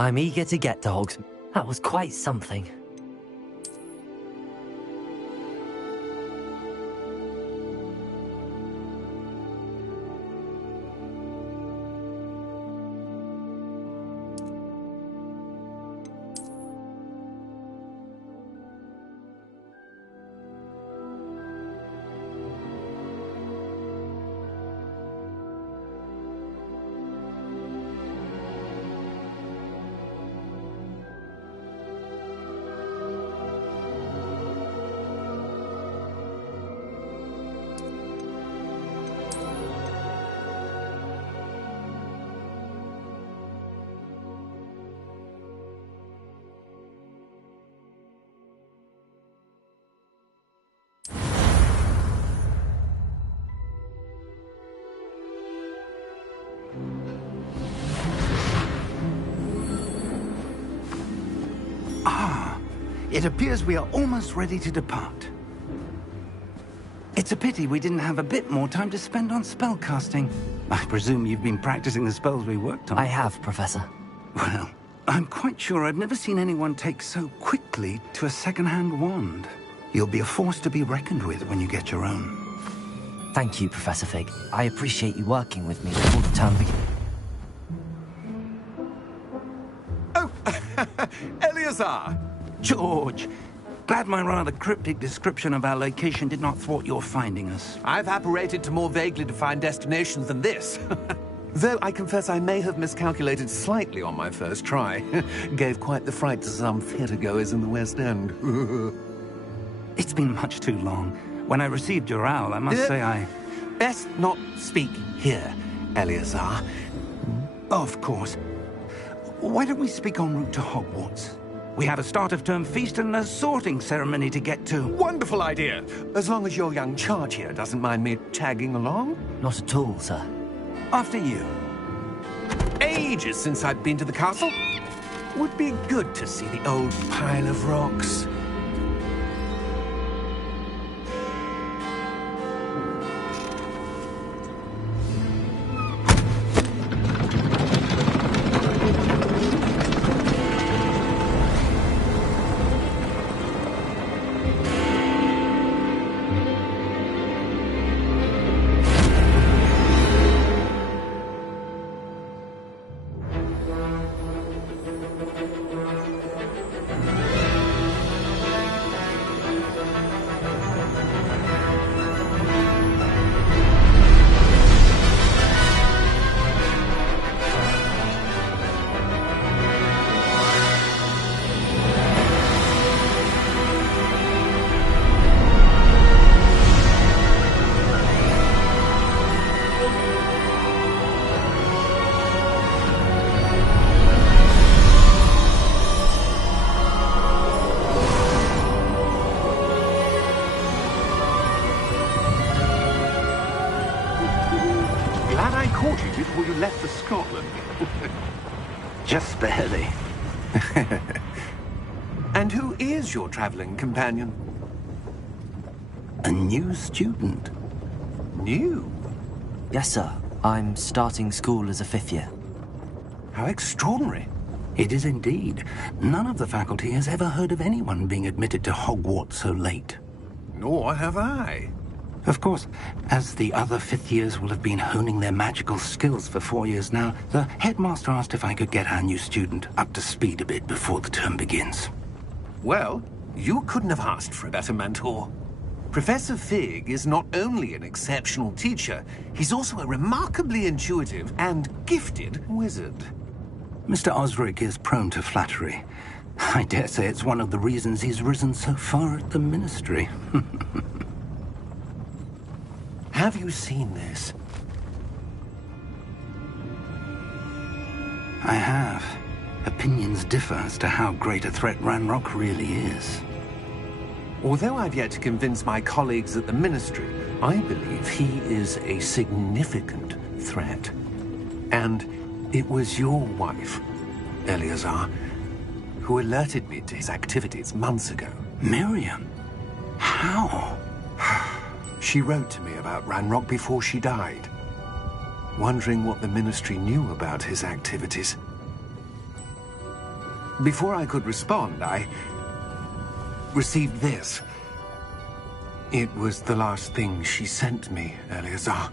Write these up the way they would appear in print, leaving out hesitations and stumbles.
I'm eager to get to Hogsmeade. That was quite something. It appears we are almost ready to depart. It's a pity we didn't have a bit more time to spend on spellcasting. I presume you've been practicing the spells we worked on. I have, Professor. Well, I'm quite sure I've never seen anyone take so quickly to a second-hand wand. You'll be a force to be reckoned with when you get your own. Thank you, Professor Fig. I appreciate you working with me before the term begins. Oh, Eleazar! George, glad my rather cryptic description of our location did not thwart your finding us. I've apparated to more vaguely defined destinations than this. Though I confess I may have miscalculated slightly on my first try. Gave quite the fright to some theatre-goers in the West End. It's been much too long. When I received your owl, I must say I... Best not speak here, Eleazar. Of course. Why don't we speak en route to Hogwarts? We have a start-of-term feast and a sorting ceremony to get to. Wonderful idea! As long as your young charge here doesn't mind me tagging along. Not at all, sir. After you. Ages since I've been to the castle. Would be good to see the old pile of rocks. Caught you before you left for Scotland. Just barely. And who is your traveling companion? A new student. New? Yes, sir. I'm starting school as a 5th year. How extraordinary. It is indeed. None of the faculty has ever heard of anyone being admitted to Hogwarts so late. Nor have I. Of course, as the other 5th years will have been honing their magical skills for 4 years now, the headmaster asked if I could get our new student up to speed a bit before the term begins. Well, you couldn't have asked for a better mentor. Professor Fig is not only an exceptional teacher, he's also a remarkably intuitive and gifted wizard. Mr. Osric is prone to flattery. I dare say it's one of the reasons he's risen so far at the Ministry. Have you seen this? I have. Opinions differ as to how great a threat Ranrock really is. Although I've yet to convince my colleagues at the Ministry, I believe he is a significant threat. And it was your wife, Eleazar, who alerted me to his activities months ago. Miriam? How? She wrote to me about Ranrock before she died, wondering what the Ministry knew about his activities. Before I could respond, I received this. It was the last thing she sent me, Eleazar.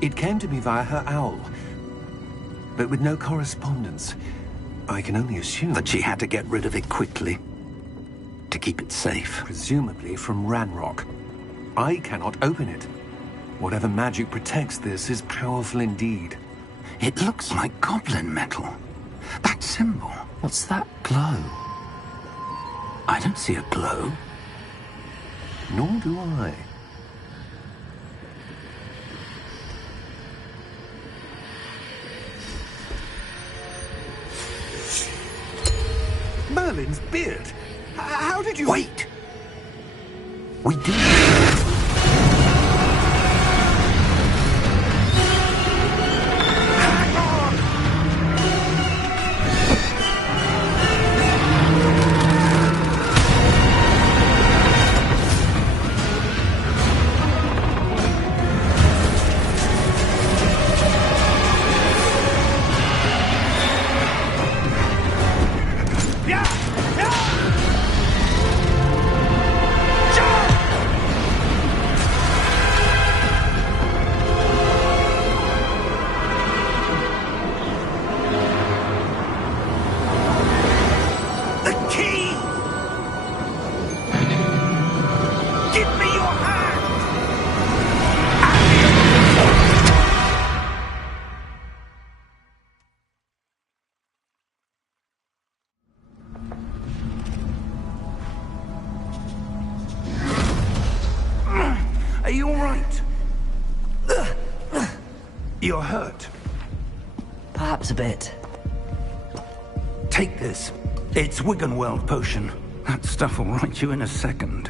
It came to me via her owl, but with no correspondence. I can only assume That she had to get rid of it quickly, to keep it safe. presumably from Ranrock. I cannot open it. Whatever magic protects this is powerful indeed. It looks like goblin metal. That symbol. What's that glow? I don't see a glow. Nor do I. Merlin's beard. How did you... Wait! We do. Are you all right? You're hurt. Perhaps a bit. Take this. It's Wiggenweld potion. That stuff will right you in a second.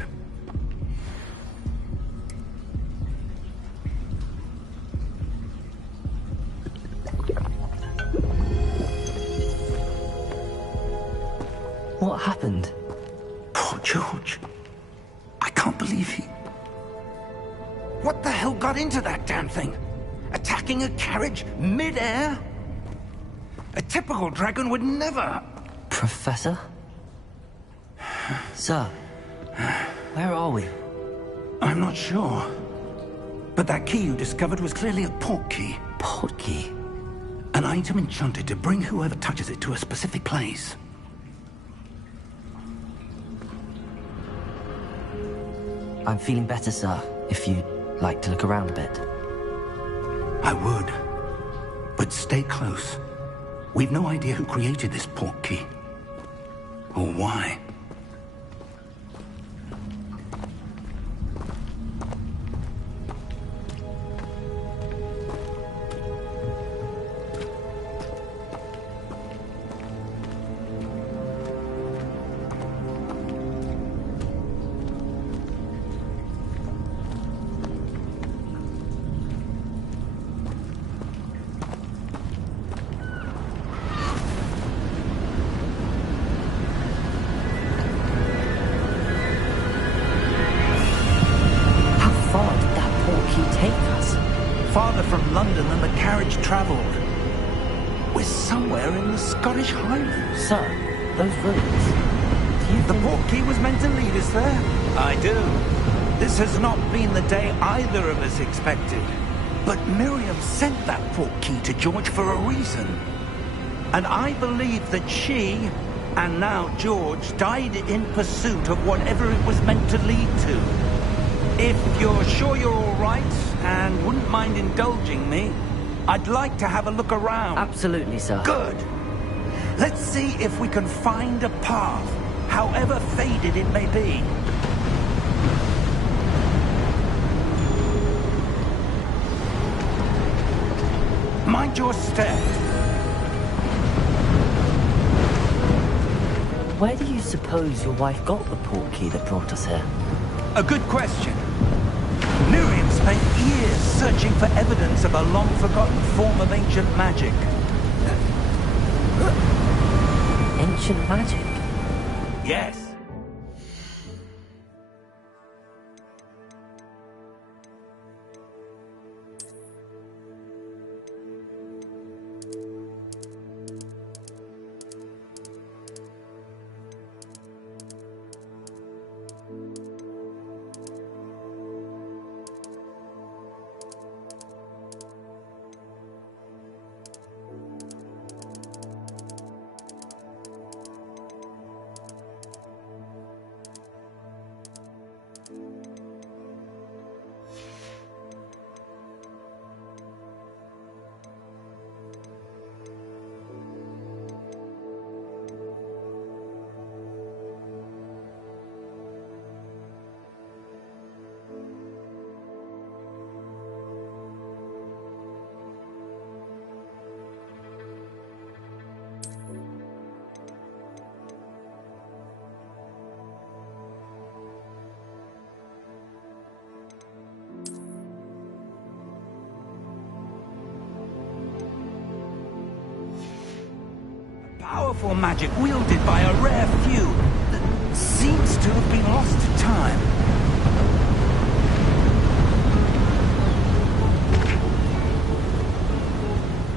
What happened? Poor George. I can't believe he... What the hell got into that damn thing? Attacking a carriage mid-air? A typical dragon would never... Professor? Sir, where are we? I'm not sure. But that key you discovered was clearly a port key. Port key? An item enchanted to bring whoever touches it to a specific place. I'm feeling better, sir, if you'd like to look around a bit. I would. But stay close. We've no idea who created this port key. Or why. Farther from London than the carriage travelled. We're somewhere in the Scottish Highlands. Sir, those ruins. Do you The think... port key was meant to lead us there? I do. This has not been the day either of us expected. But Miriam sent that port key to George for a reason. And I believe that she, and now George, died in pursuit of whatever it was meant to lead to. If you're sure you're all right, and wouldn't mind indulging me, I'd like to have a look around. Absolutely, sir. Good. Let's see if we can find a path, however faded it may be. Mind your step. Where do you suppose your wife got the port key that brought us here? A good question. Miriam spent years searching for evidence of a long-forgotten form of ancient magic. Ancient magic? Yes. Powerful magic wielded by a rare few that seems to have been lost to time.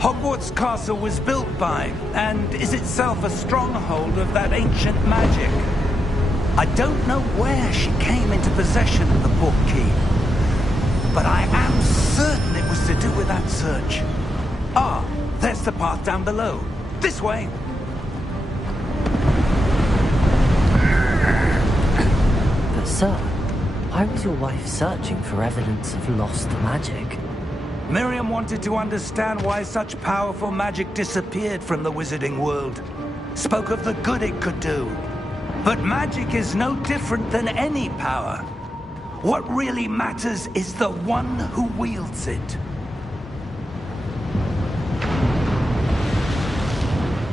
Hogwarts Castle was built by, and is itself a stronghold of that ancient magic. I don't know where she came into possession of the port key, but I am certain it was to do with that search. Ah, there's the path down below. This way. But sir, why was your wife searching for evidence of lost magic? Miriam wanted to understand why such powerful magic disappeared from the wizarding world. Spoke of the good it could do. But magic is no different than any power. What really matters is the one who wields it.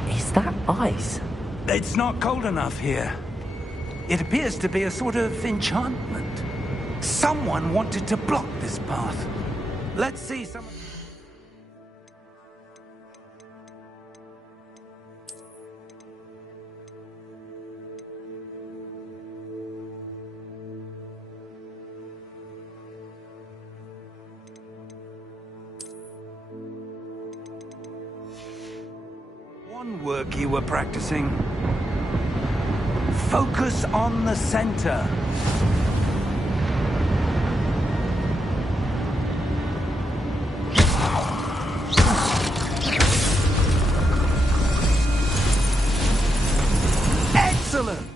Is that ice? It's not cold enough here. It appears to be a sort of enchantment. Someone wanted to block this path. Let's see some... One work you were practicing. Focus on the center. Excellent!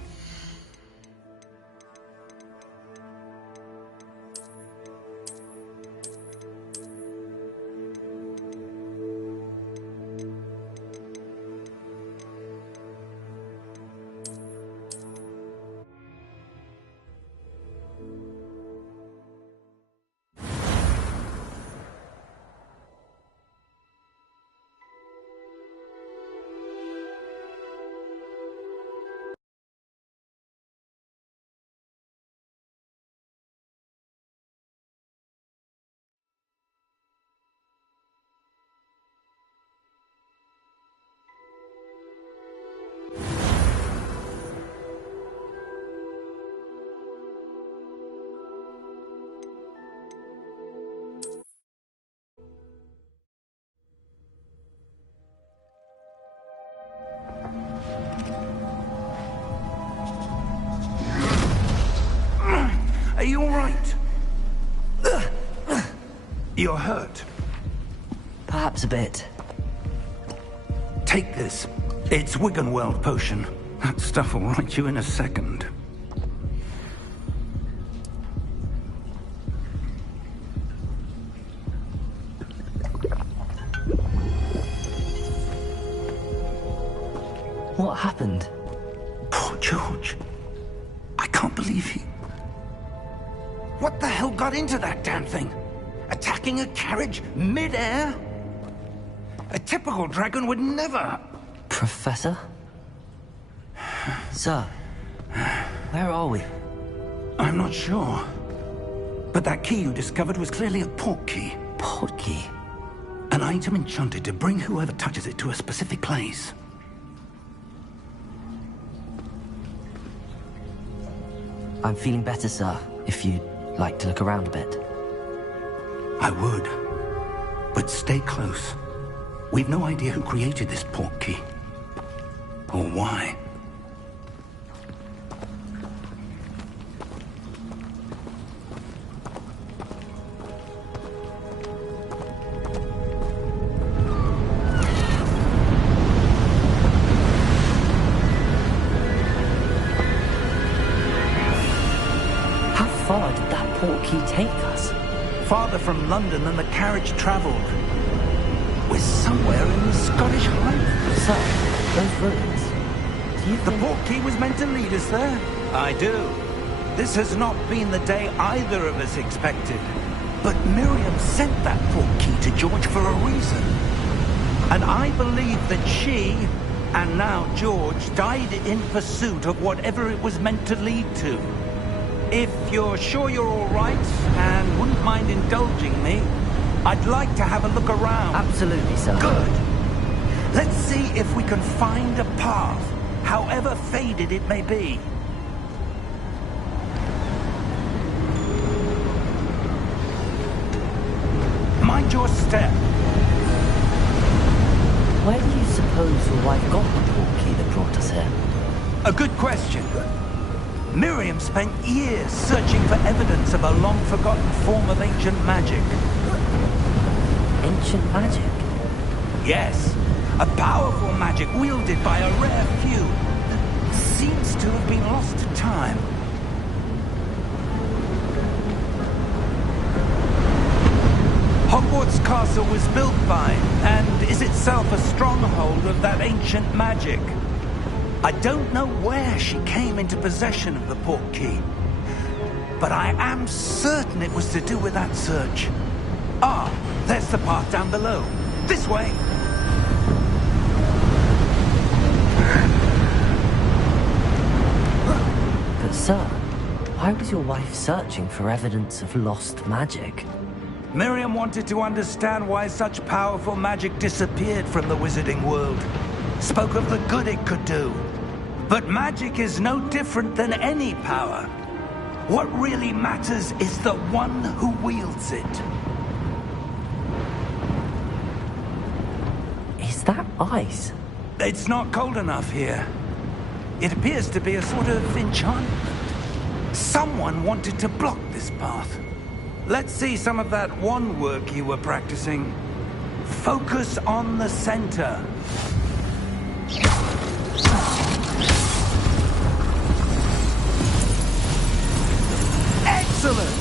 Are you all right? You're hurt. Perhaps a bit. Take this. It's Wiggenweld potion. That stuff will right you in a second. What happened? Poor George. I can't believe he... What the hell got into that damn thing? Attacking a carriage mid-air? A typical dragon would never... Professor? Sir, where are we? I'm not sure. But that key you discovered was clearly a port key. Port key? An item enchanted to bring whoever touches it to a specific place. I'm feeling better, sir, if you'd like to look around a bit. I would. But stay close. We've no idea who created this port key. Or why. How far did that port key take us? Farther from London than the carriage travelled. We're somewhere in the Scottish Highlands. Sir, those ruins. Do you The think... port key was meant to lead us there? I do. This has not been the day either of us expected. But Miriam sent that port key to George for a reason. And I believe that she, and now George, died in pursuit of whatever it was meant to lead to. If you're sure you're all right, and wouldn't mind indulging me, I'd like to have a look around. Absolutely, sir. Good. Let's see if we can find a path, however faded it may be. Mind your step. Where do you suppose your wife got the port key that brought us here? A good question. Miriam spent years searching for evidence of a long-forgotten form of ancient magic. Ancient magic? Yes, a powerful magic wielded by a rare few that seems to have been lost to time. Hogwarts Castle was built by, and is itself a stronghold of that ancient magic. I don't know where she came into possession of the port key, but I am certain it was to do with that search. Ah, there's the path down below. This way. But sir, why was your wife searching for evidence of lost magic? Miriam wanted to understand why such powerful magic disappeared from the wizarding world. Spoke of the good it could do. But magic is no different than any power. What really matters is the one who wields it. Is that ice? It's not cold enough here. It appears to be a sort of enchantment. Someone wanted to block this path. Let's see some of that wand work you were practicing. Focus on the center. Excellent!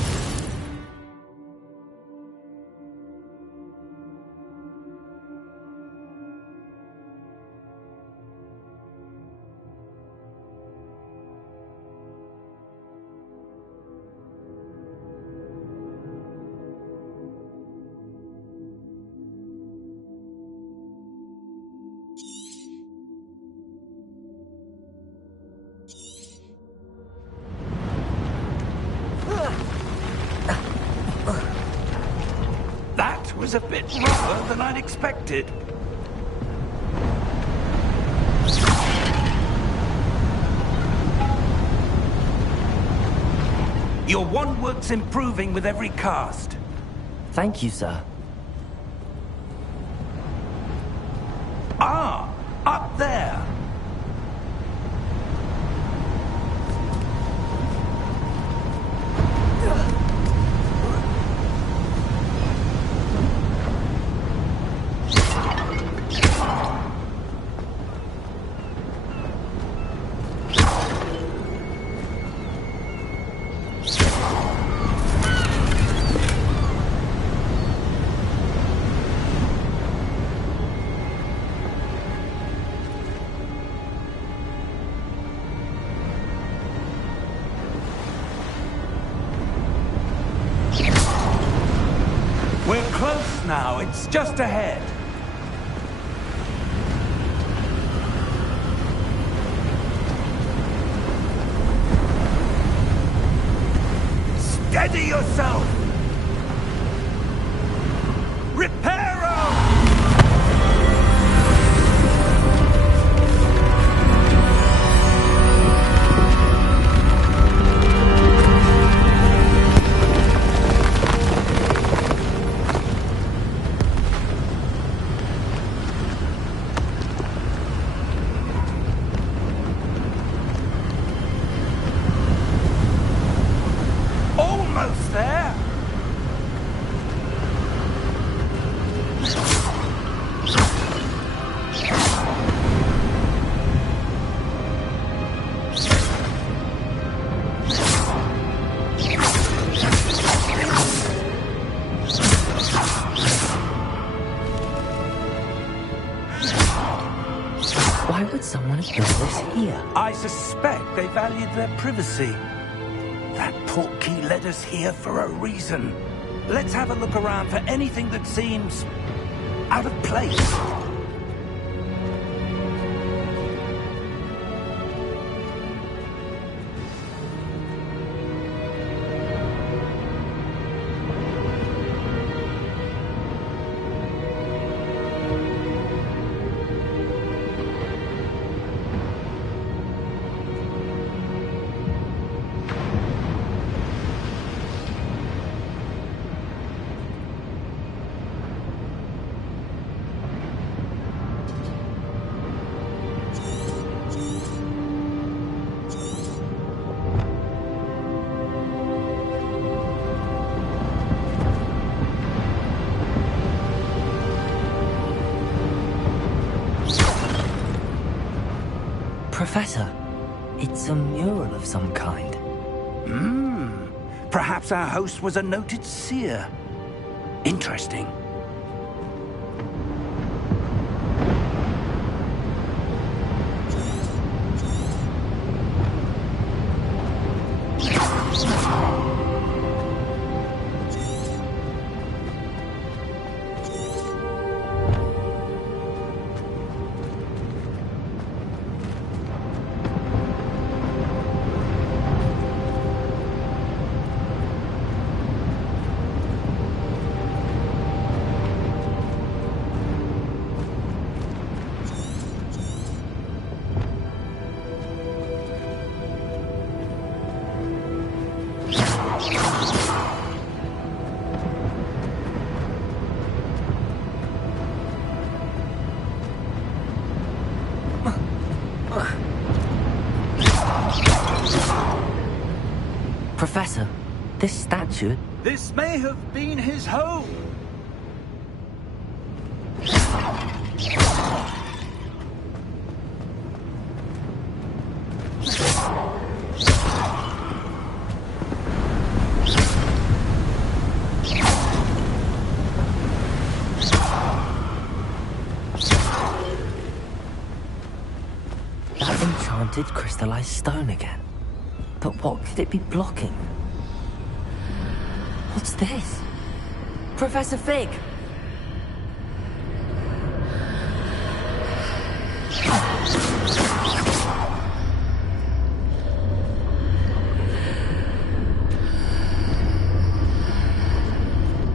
That was a bit rougher than I'd expected. Your wand work's improving with every cast. Thank you, sir. Ah, up there. We're close now. It's just ahead. Steady yourself! Reparo! Almost there. Why would someone have built this here? I suspect they valued their privacy. That portkey led us here for a reason. Let's have a look around for anything that seems out of place. Professor, it's a mural of some kind. Perhaps our host was a noted seer. Interesting. Professor, this statue... This may have been his home. That enchanted crystallized stone again. But what could it be blocking? What's this? Professor Fig!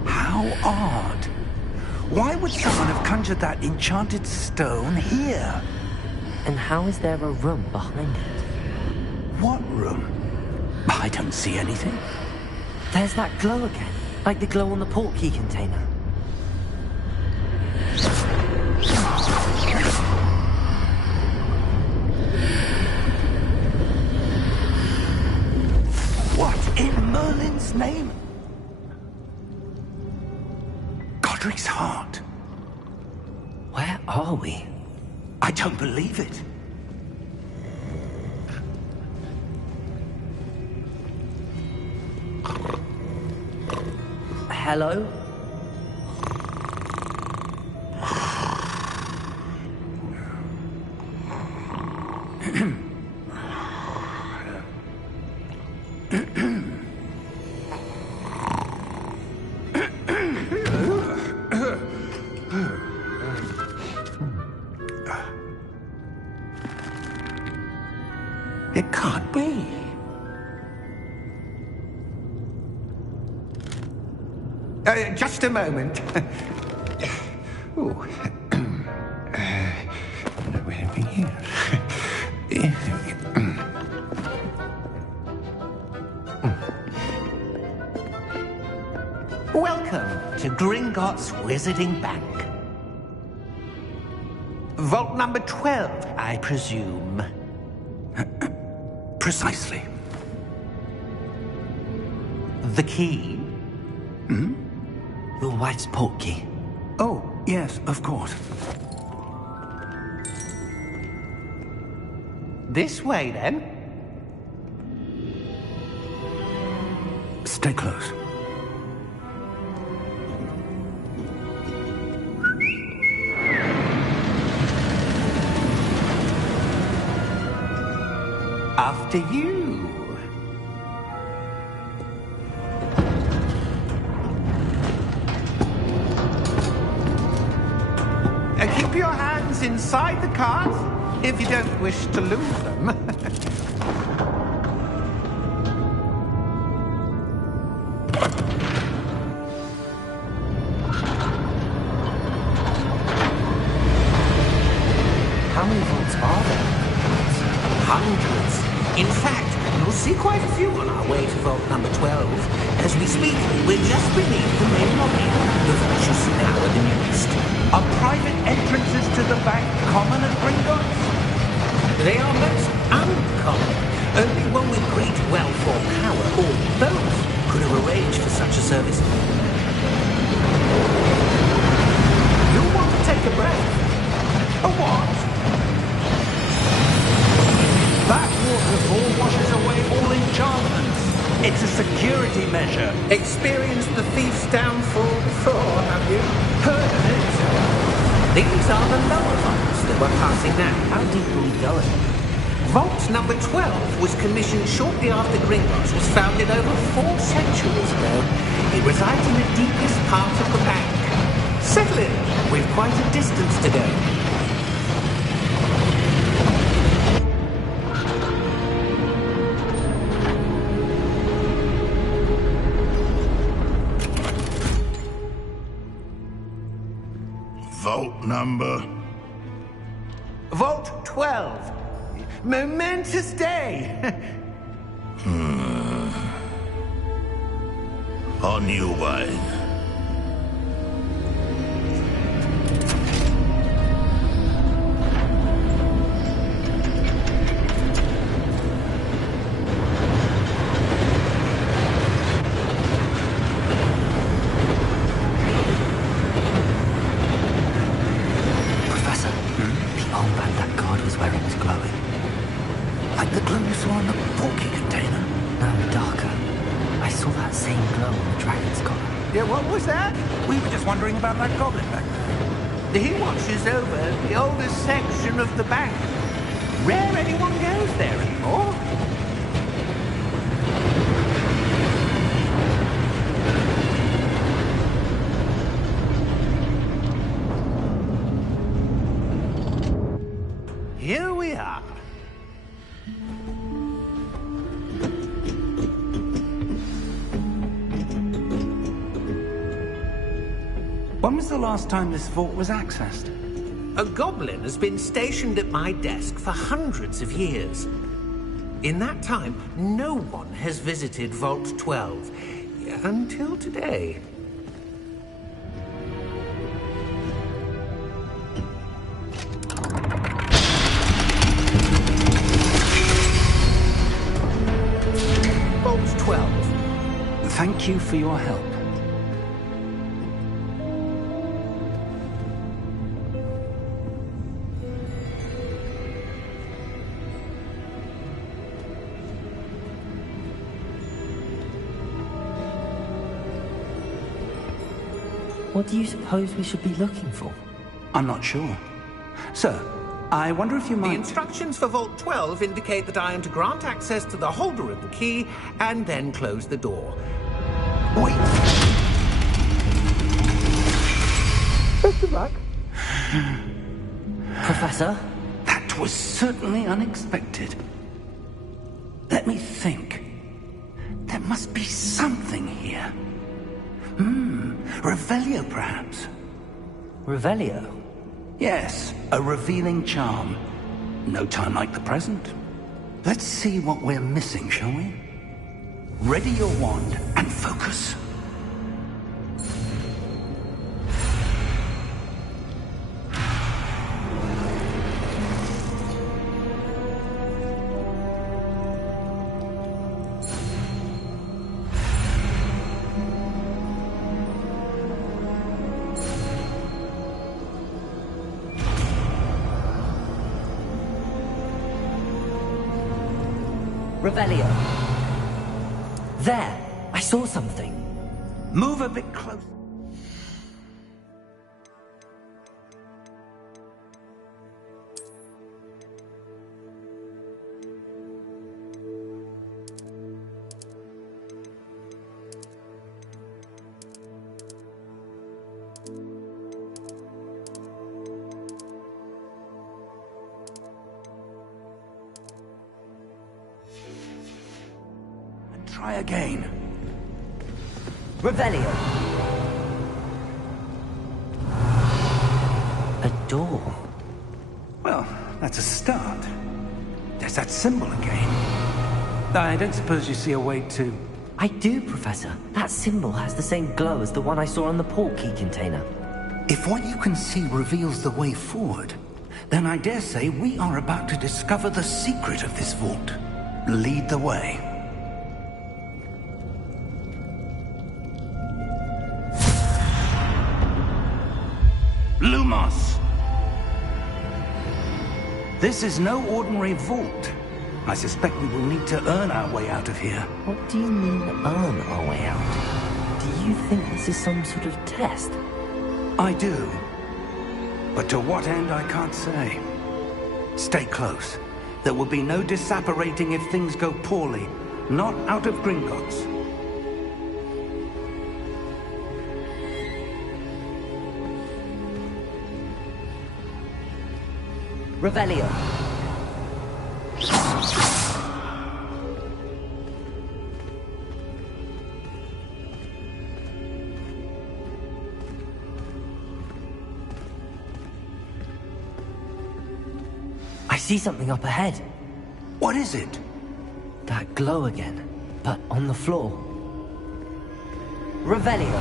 How odd. Why would someone have conjured that enchanted stone here? And how is there a room behind it? What room? I don't see anything. There's that glow again, like the glow on the portkey container. What in Merlin's name? Godric's heart. Where are we? I don't believe it. Hello? It can't be. Just a moment. Oh. Anything here? Welcome to Gringotts Wizarding Bank. Vault number 12, I presume. Precisely. The key? Your wife's portkey. Oh, yes, of course. This way, then. Stay close. After you. Keep your hands inside the cart if you don't wish to lose them. How many vaults are there? Hundreds. In fact, you'll see quite a few on our way to vault number 12. As we speak, we're just beneath the main lobby. The vault you see now are the newest. Are private entrances to the bank common at Gringotts? They are most uncommon. Only one with great wealth or power, or both, could have arranged for such a service. You'll want to take a breath. A what? That waterfall washes away all enchantments. It's a security measure. Experienced the thief's downfall before, have you? Heard of it? These are the lower vaults that we're passing now. How deep are we going? Vault number 12 was commissioned shortly after Gringotts was founded over 4 centuries ago. It resides in the deepest part of the bank. Settle in. We've quite a distance to go. Vault number? Vault 12. Momentous day. On you, Wizz. Wondering about that goblin back there. He watches over the oldest section of the bank. Rare anyone goes there anymore. Here we are. When was the last time this vault was accessed? A goblin has been stationed at my desk for hundreds of years. In that time, no one has visited Vault 12. Until today. Vault 12. Thank you for your help. What do you suppose we should be looking for? I'm not sure. Sir, I wonder if you might... The instructions for Vault 12 indicate that I am to grant access to the holder of the key and then close the door. Wait! Best of luck. Professor? That was certainly unexpected. Let me think. There must be something here. Revelio, perhaps? Revelio? Yes, a revealing charm. No time like the present. Let's see what we're missing, shall we? Ready your wand and focus. Revelio. There! I saw something. Move a bit closer. Try again. Revelio. A door. Well, that's a start. There's that symbol again. I don't suppose you see a way to... I do, Professor. That symbol has the same glow as the one I saw on the port key container. If what you can see reveals the way forward, then I dare say we are about to discover the secret of this vault. Lead the way. Lumos! This is no ordinary vault. I suspect we will need to earn our way out of here. What do you mean, earn our way out? Do you think this is some sort of test? I do. But to what end, I can't say. Stay close. There will be no disapparating if things go poorly. Not out of Gringotts. Revelio. I see something up ahead. What is it? That glow again, but on the floor. Revelio.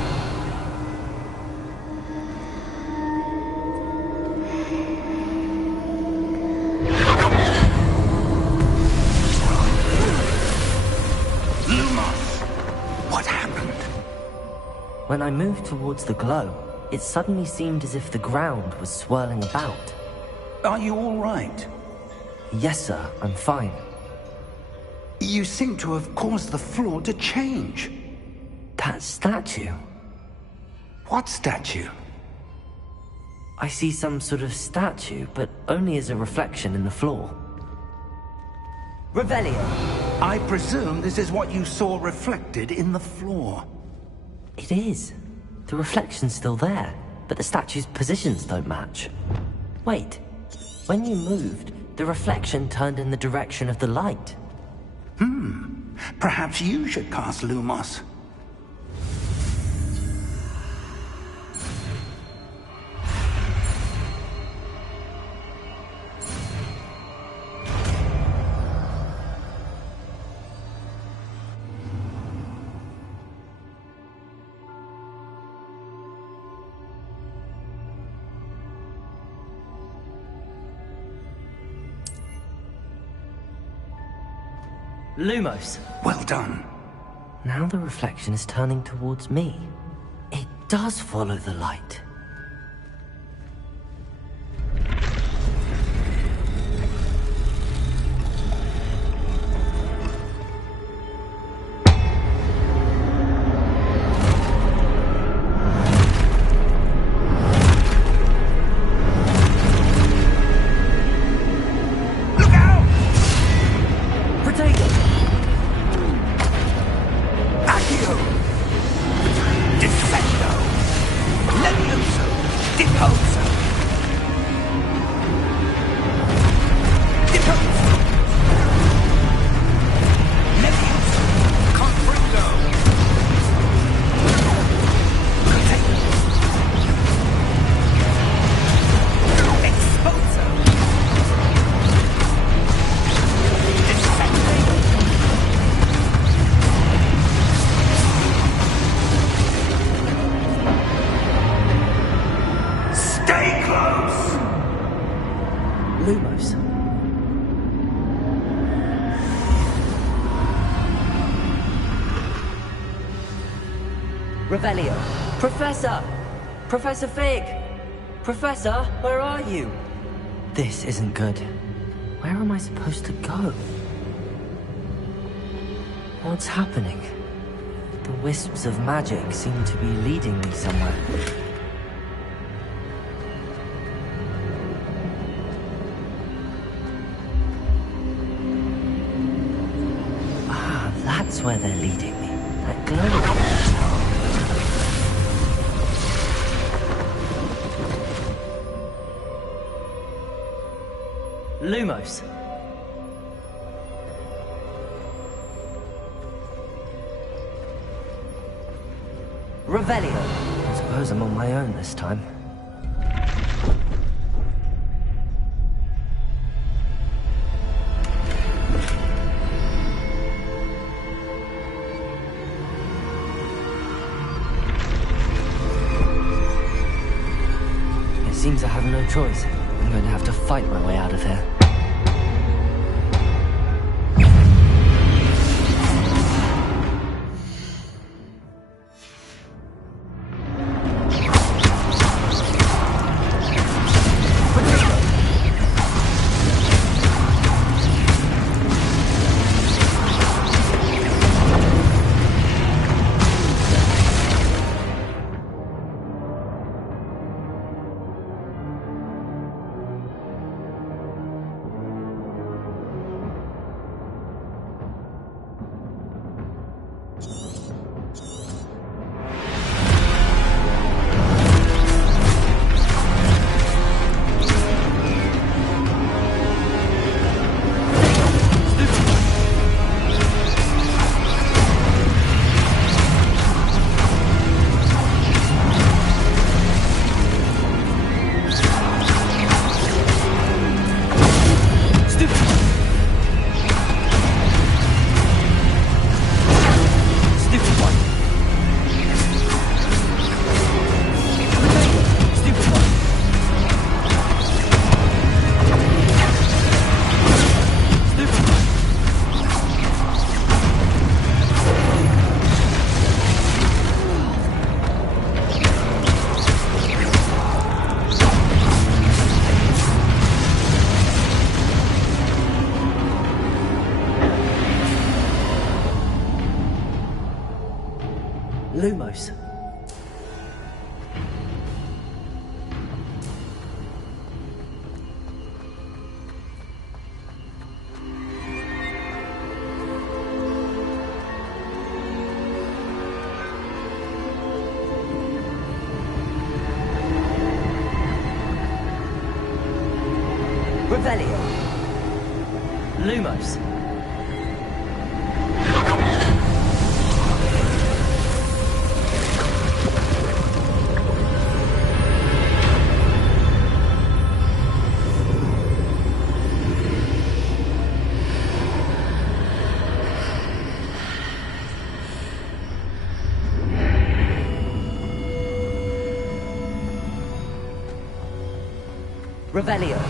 What happened? When I moved towards the glow, it suddenly seemed as if the ground was swirling about. Are you all right? Yes, sir, I'm fine. You seem to have caused the floor to change. That statue? What statue? I see some sort of statue, but only as a reflection in the floor. Revelio. I presume this is what you saw reflected in the floor. It is. The reflection's still there, but the statue's positions don't match. Wait. When you moved, the reflection turned in the direction of the light. Perhaps you should cast Lumos. Lumos. Well done. Now the reflection is turning towards me. It does follow the light. Lumos. Revelio. Professor! Professor Fig! Professor, where are you? This isn't good. Where am I supposed to go? What's happening? The wisps of magic seem to be leading me somewhere. That's where they're leading me. That glow. Lumos. Revelio. I suppose I'm on my own this time. Seems I have no choice. I'm going to have to fight my way out of here. Lumos. Revelio. Lumos. Revelio.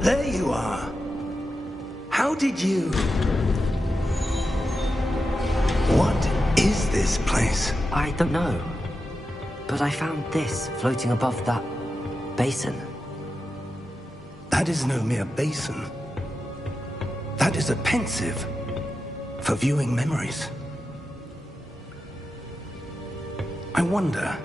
There you are. How did you... What is this place? I don't know. But I found this floating above that basin. That is no mere basin. That is a pensive for viewing memories. I wonder...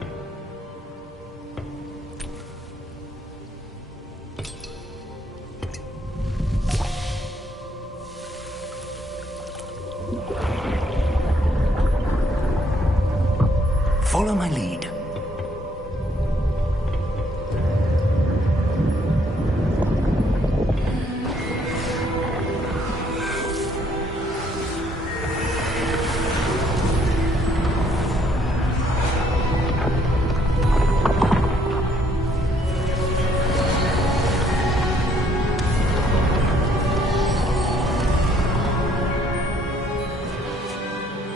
Follow my lead.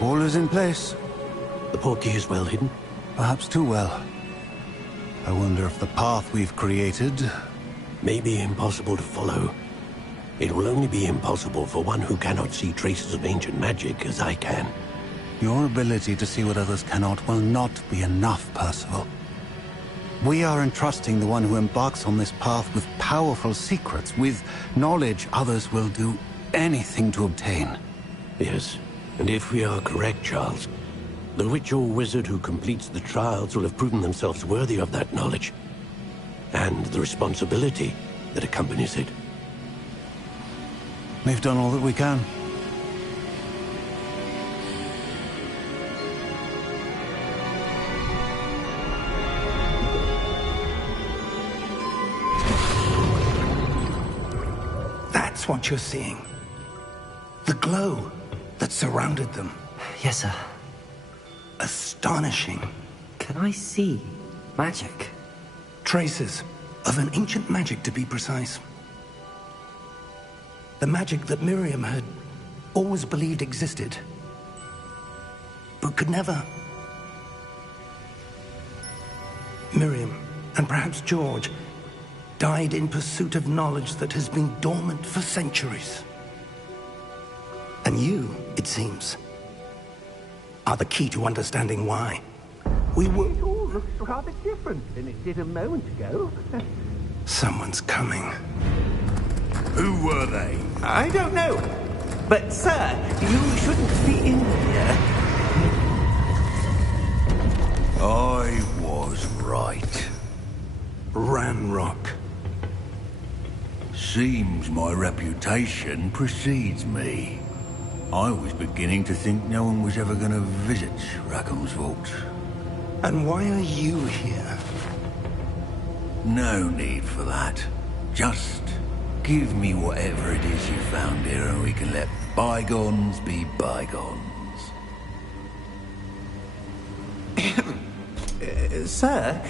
All is in place. The portkey is well hidden. Perhaps too well. I wonder if the path we've created... May be impossible to follow. It will only be impossible for one who cannot see traces of ancient magic as I can. Your ability to see what others cannot will not be enough, Percival. We are entrusting the one who embarks on this path with powerful secrets, with knowledge others will do anything to obtain. Yes, and if we are correct, Charles, the witch or wizard who completes the trials will have proven themselves worthy of that knowledge, and the responsibility that accompanies it. We've done all that we can. That's what you're seeing. The glow that surrounded them. Yes, sir. Astonishing. Can I see magic? Traces of an ancient magic, to be precise. The magic that Miriam had always believed existed, but could never. Miriam, and perhaps George, died in pursuit of knowledge that has been dormant for centuries. And you, it seems, are the key to understanding why. We will... It all looks rather different than it did a moment ago. Someone's coming. Who were they? I don't know. But, sir, you shouldn't be in here. I was right. Ranrock. Seems my reputation precedes me. I was beginning to think no one was ever going to visit Rackham's vault. And why are you here? No need for that. Just give me whatever it is you found here and we can let bygones be bygones. Sir,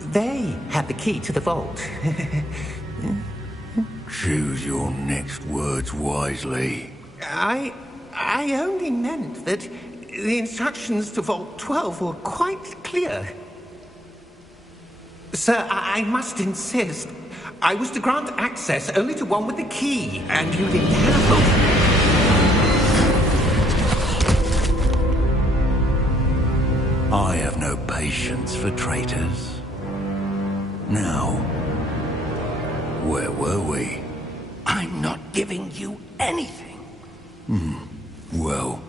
they had the key to the vault. Choose your next words wisely. I only meant that the instructions to Vault 12 were quite clear. Sir, I must insist. I was to grant access only to one with the key, and you didn't have them. I have no patience for traitors. Now, where were we? I'm not giving you anything. Well,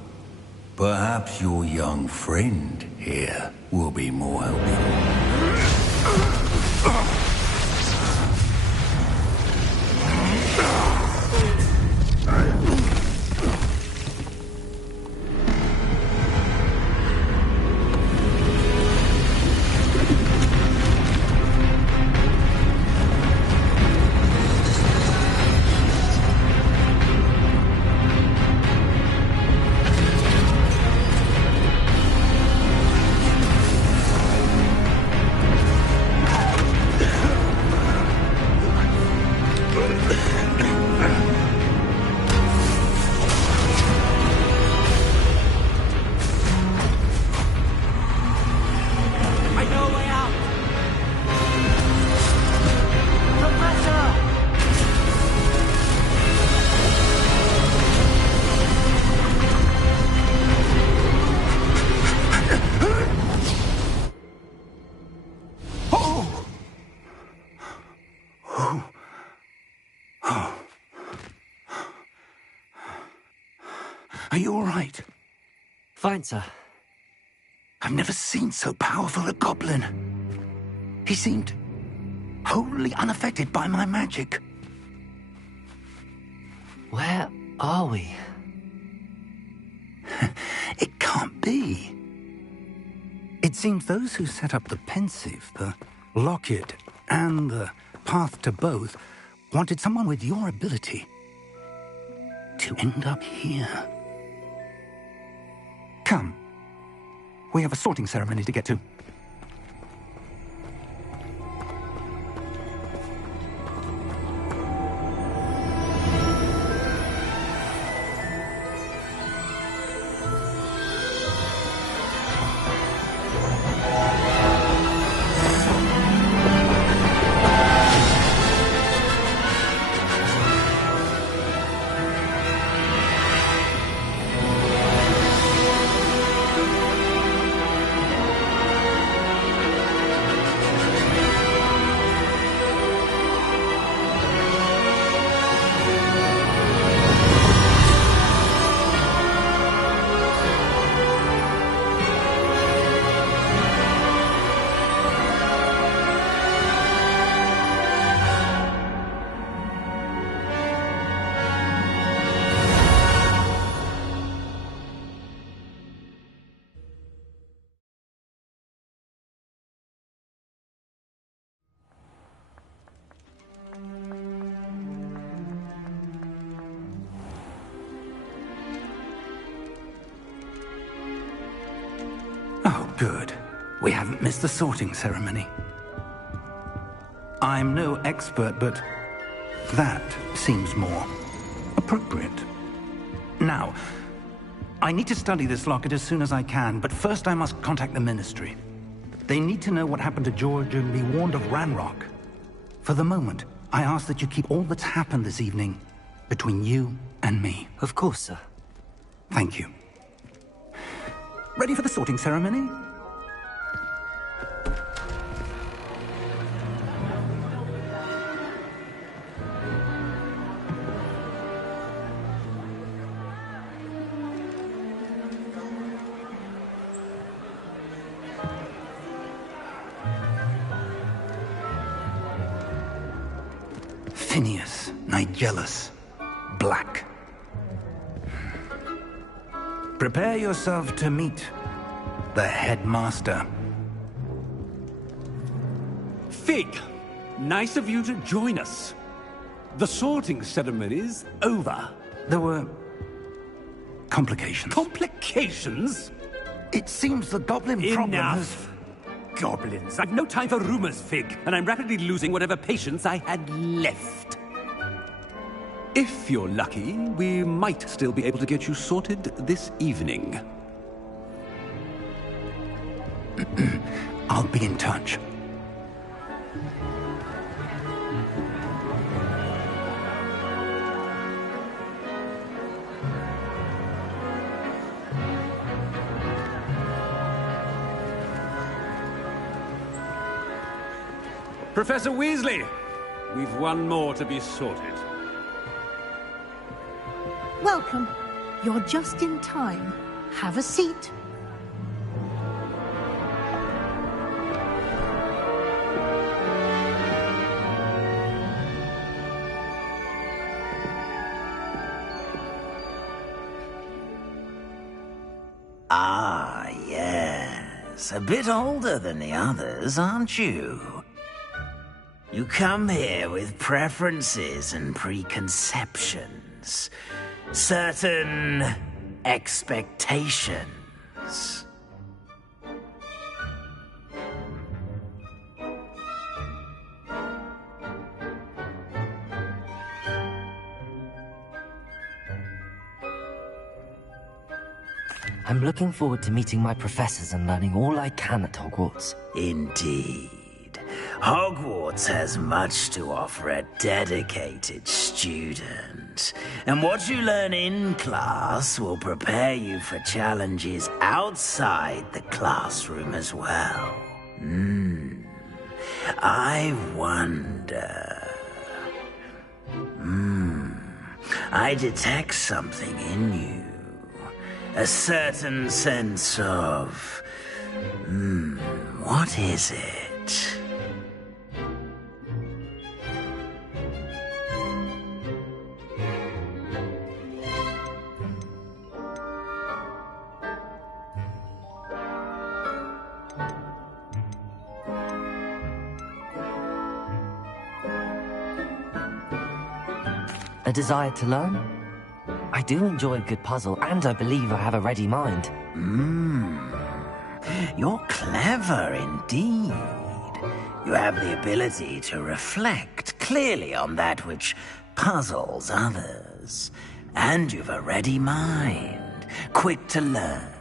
perhaps your young friend here will be more helpful. Are you all right? Fine, sir. I've never seen so powerful a goblin. He seemed wholly unaffected by my magic. Where are we? It can't be. It seems those who set up the pensive, the locket, and the path to both wanted someone with your ability to end up here. Come. We have a sorting ceremony to get to. Oh, good. We haven't missed the sorting ceremony. I'm no expert, but that seems more appropriate. Now, I need to study this locket as soon as I can, but first I must contact the Ministry. They need to know what happened to George and be warned of Ranrock. For the moment, I ask that you keep all that's happened this evening between you and me. Of course, sir. Thank you. Ready for the sorting ceremony? Phineas, Nigellus, Black. Prepare yourself to meet the headmaster. Fig, nice of you to join us. The sorting ceremony's over. There were complications. Complications? It seems the goblin problem has... Enough! Goblins. I've no time for rumors, Fig, and I'm rapidly losing whatever patience I had left. If you're lucky, we might still be able to get you sorted this evening. I'll be in touch. Professor Weasley! We've one more to be sorted. Welcome. You're just in time. Have a seat. Ah, yes. A bit older than the others, aren't you? You come here with preferences and preconceptions. Certain expectations. I'm looking forward to meeting my professors and learning all I can at Hogwarts. Indeed. Hogwarts has much to offer a dedicated student. And what you learn in class will prepare you for challenges outside the classroom as well. I wonder... I detect something in you. A certain sense of... what is it? A desire to learn? I do enjoy a good puzzle, and I believe I have a ready mind. You're clever indeed. You have the ability to reflect clearly on that which puzzles others. And you've a ready mind, quick to learn.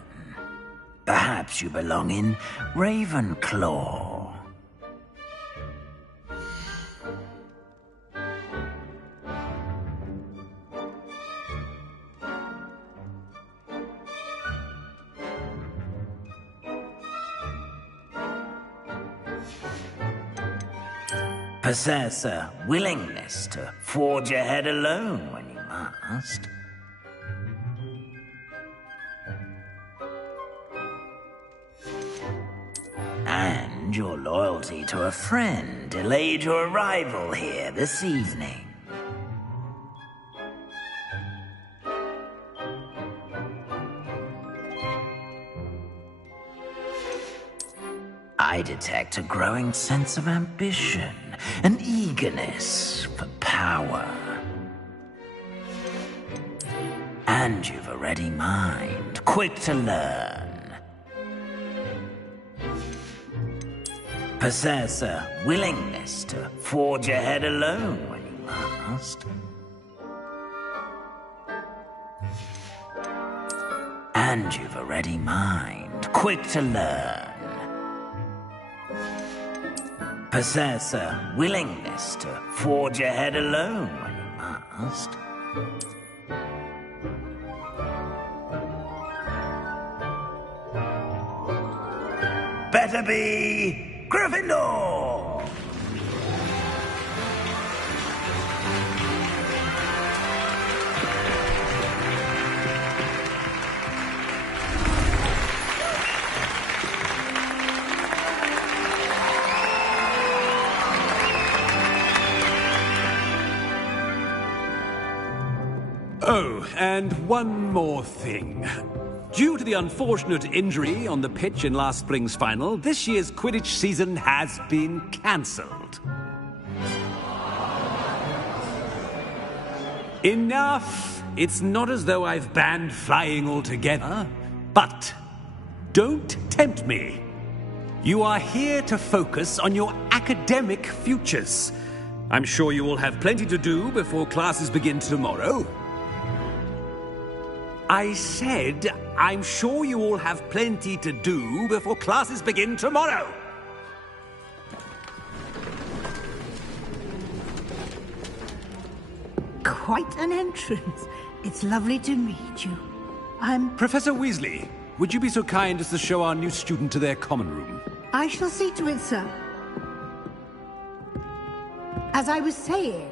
Perhaps you belong in Ravenclaw. Possess a willingness to forge ahead alone when you must. And your loyalty to a friend delayed your arrival here this evening. I detect a growing sense of ambition, an eagerness for power. And you've a ready mind, quick to learn. Possess a willingness to forge ahead alone when you must. And you've a ready mind, quick to learn. Possess a willingness to forge ahead alone when you must. Better be Gryffindor! Oh, and one more thing. Due to the unfortunate injury on the pitch in last spring's final, this year's Quidditch season has been cancelled. Enough! It's not as though I've banned flying altogether. But don't tempt me. You are here to focus on your academic futures. I'm sure you will have plenty to do before classes begin tomorrow. I said, I'm sure you all have plenty to do before classes begin tomorrow. Quite an entrance. It's lovely to meet you. I'm... Professor Weasley, would you be so kind as to show our new student to their common room? I shall see to it, sir. As I was saying,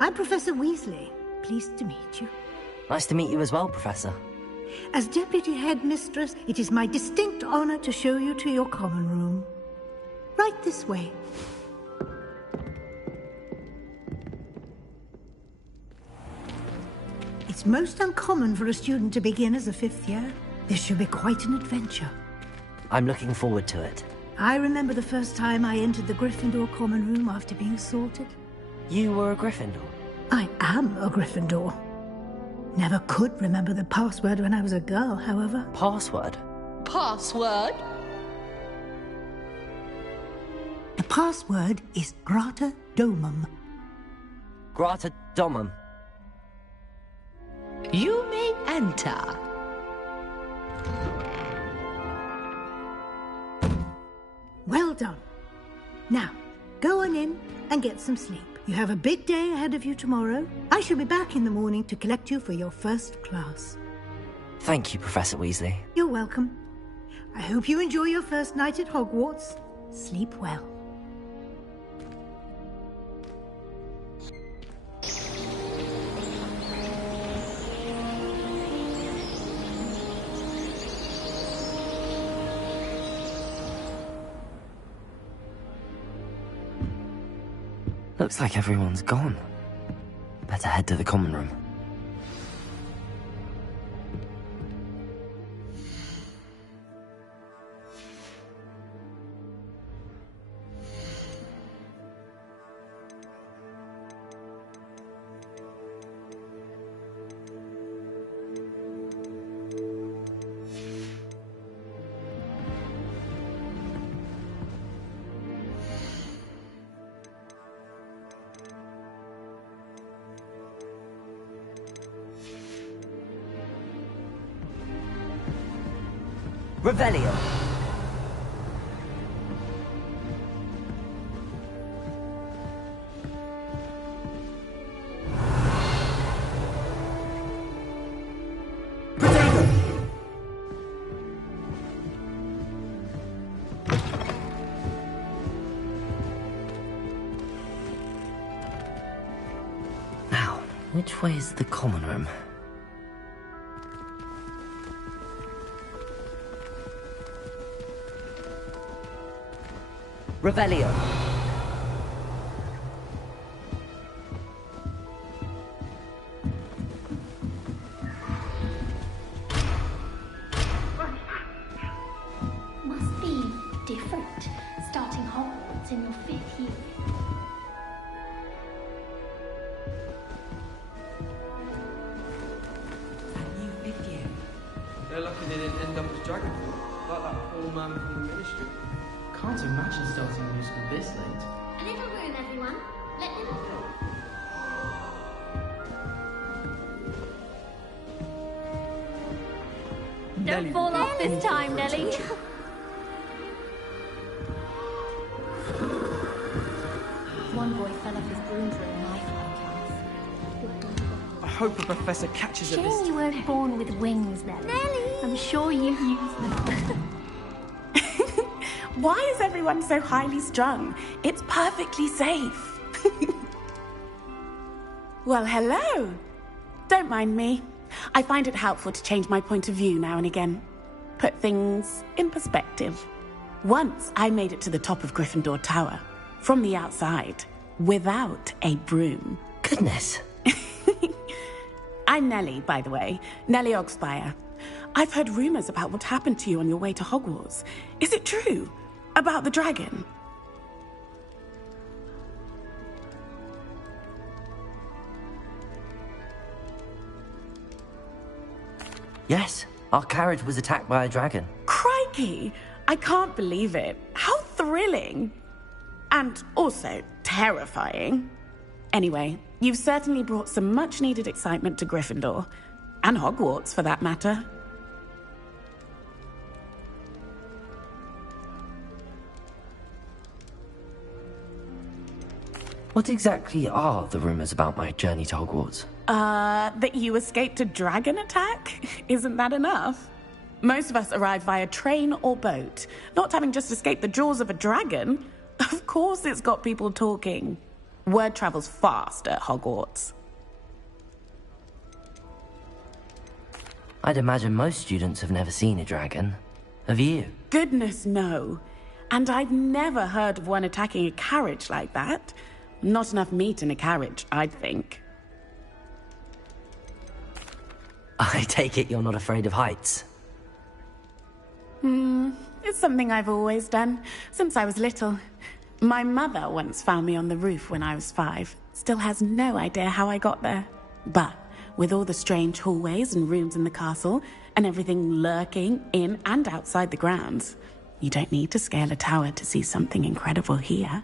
I'm Professor Weasley. Pleased to meet you. Nice to meet you as well, Professor. As Deputy Headmistress, it is my distinct honor to show you to your common room. Right this way. It's most uncommon for a student to begin as a 5th year. This should be quite an adventure. I'm looking forward to it. I remember the first time I entered the Gryffindor common room after being sorted. You were a Gryffindor? I am a Gryffindor. Never could remember the password when I was a girl, however. Password? Password? The password is Grata Domum. Grata Domum. You may enter. Well done. Now, go on in and get some sleep. You have a big day ahead of you tomorrow. I shall be back in the morning to collect you for your first class. Thank you, Professor Weasley. You're welcome. I hope you enjoy your first night at Hogwarts. Sleep well. Looks like everyone's gone. Better head to the common room. Revelio. Now, which way is the common room? Revelio. Must be different, starting Hogwarts in your 5th year. That new 5th year. They're lucky they didn't end up as Dragonfly, like that poor man from the Ministry. Can't imagine starting a new school this late. A little room, everyone. Let them go. Don't fall off this time, Nelly. One boy fell off his broom during my class. I hope a professor catches it this Shame you weren't born with wings, Nelly. I'm sure you used them. Why is everyone so highly strung? It's perfectly safe. Well, hello. Don't mind me. I find it helpful to change my point of view now and again. Put things in perspective. Once I made it to the top of Gryffindor Tower, from the outside, without a broom. Goodness. I'm Nellie, by the way. Nellie Ogspire. I've heard rumors about what happened to you on your way to Hogwarts. Is it true? About the dragon? Yes, our carriage was attacked by a dragon. Crikey! I can't believe it. How thrilling! And also terrifying. Anyway, you've certainly brought some much-needed excitement to Gryffindor. And Hogwarts, for that matter. What exactly are the rumors about my journey to Hogwarts? That you escaped a dragon attack? Isn't that enough? Most of us arrive via train or boat, not having just escaped the jaws of a dragon. Of course it's got people talking. Word travels fast at Hogwarts. I'd imagine most students have never seen a dragon. Have you? Goodness, no. And I'd never heard of one attacking a carriage like that. Not enough meat in a carriage, I'd think. I take it you're not afraid of heights. It's something I've always done, since I was little. My mother once found me on the roof when I was 5. Still has no idea how I got there. But with all the strange hallways and rooms in the castle, and everything lurking in and outside the grounds, you don't need to scale a tower to see something incredible here.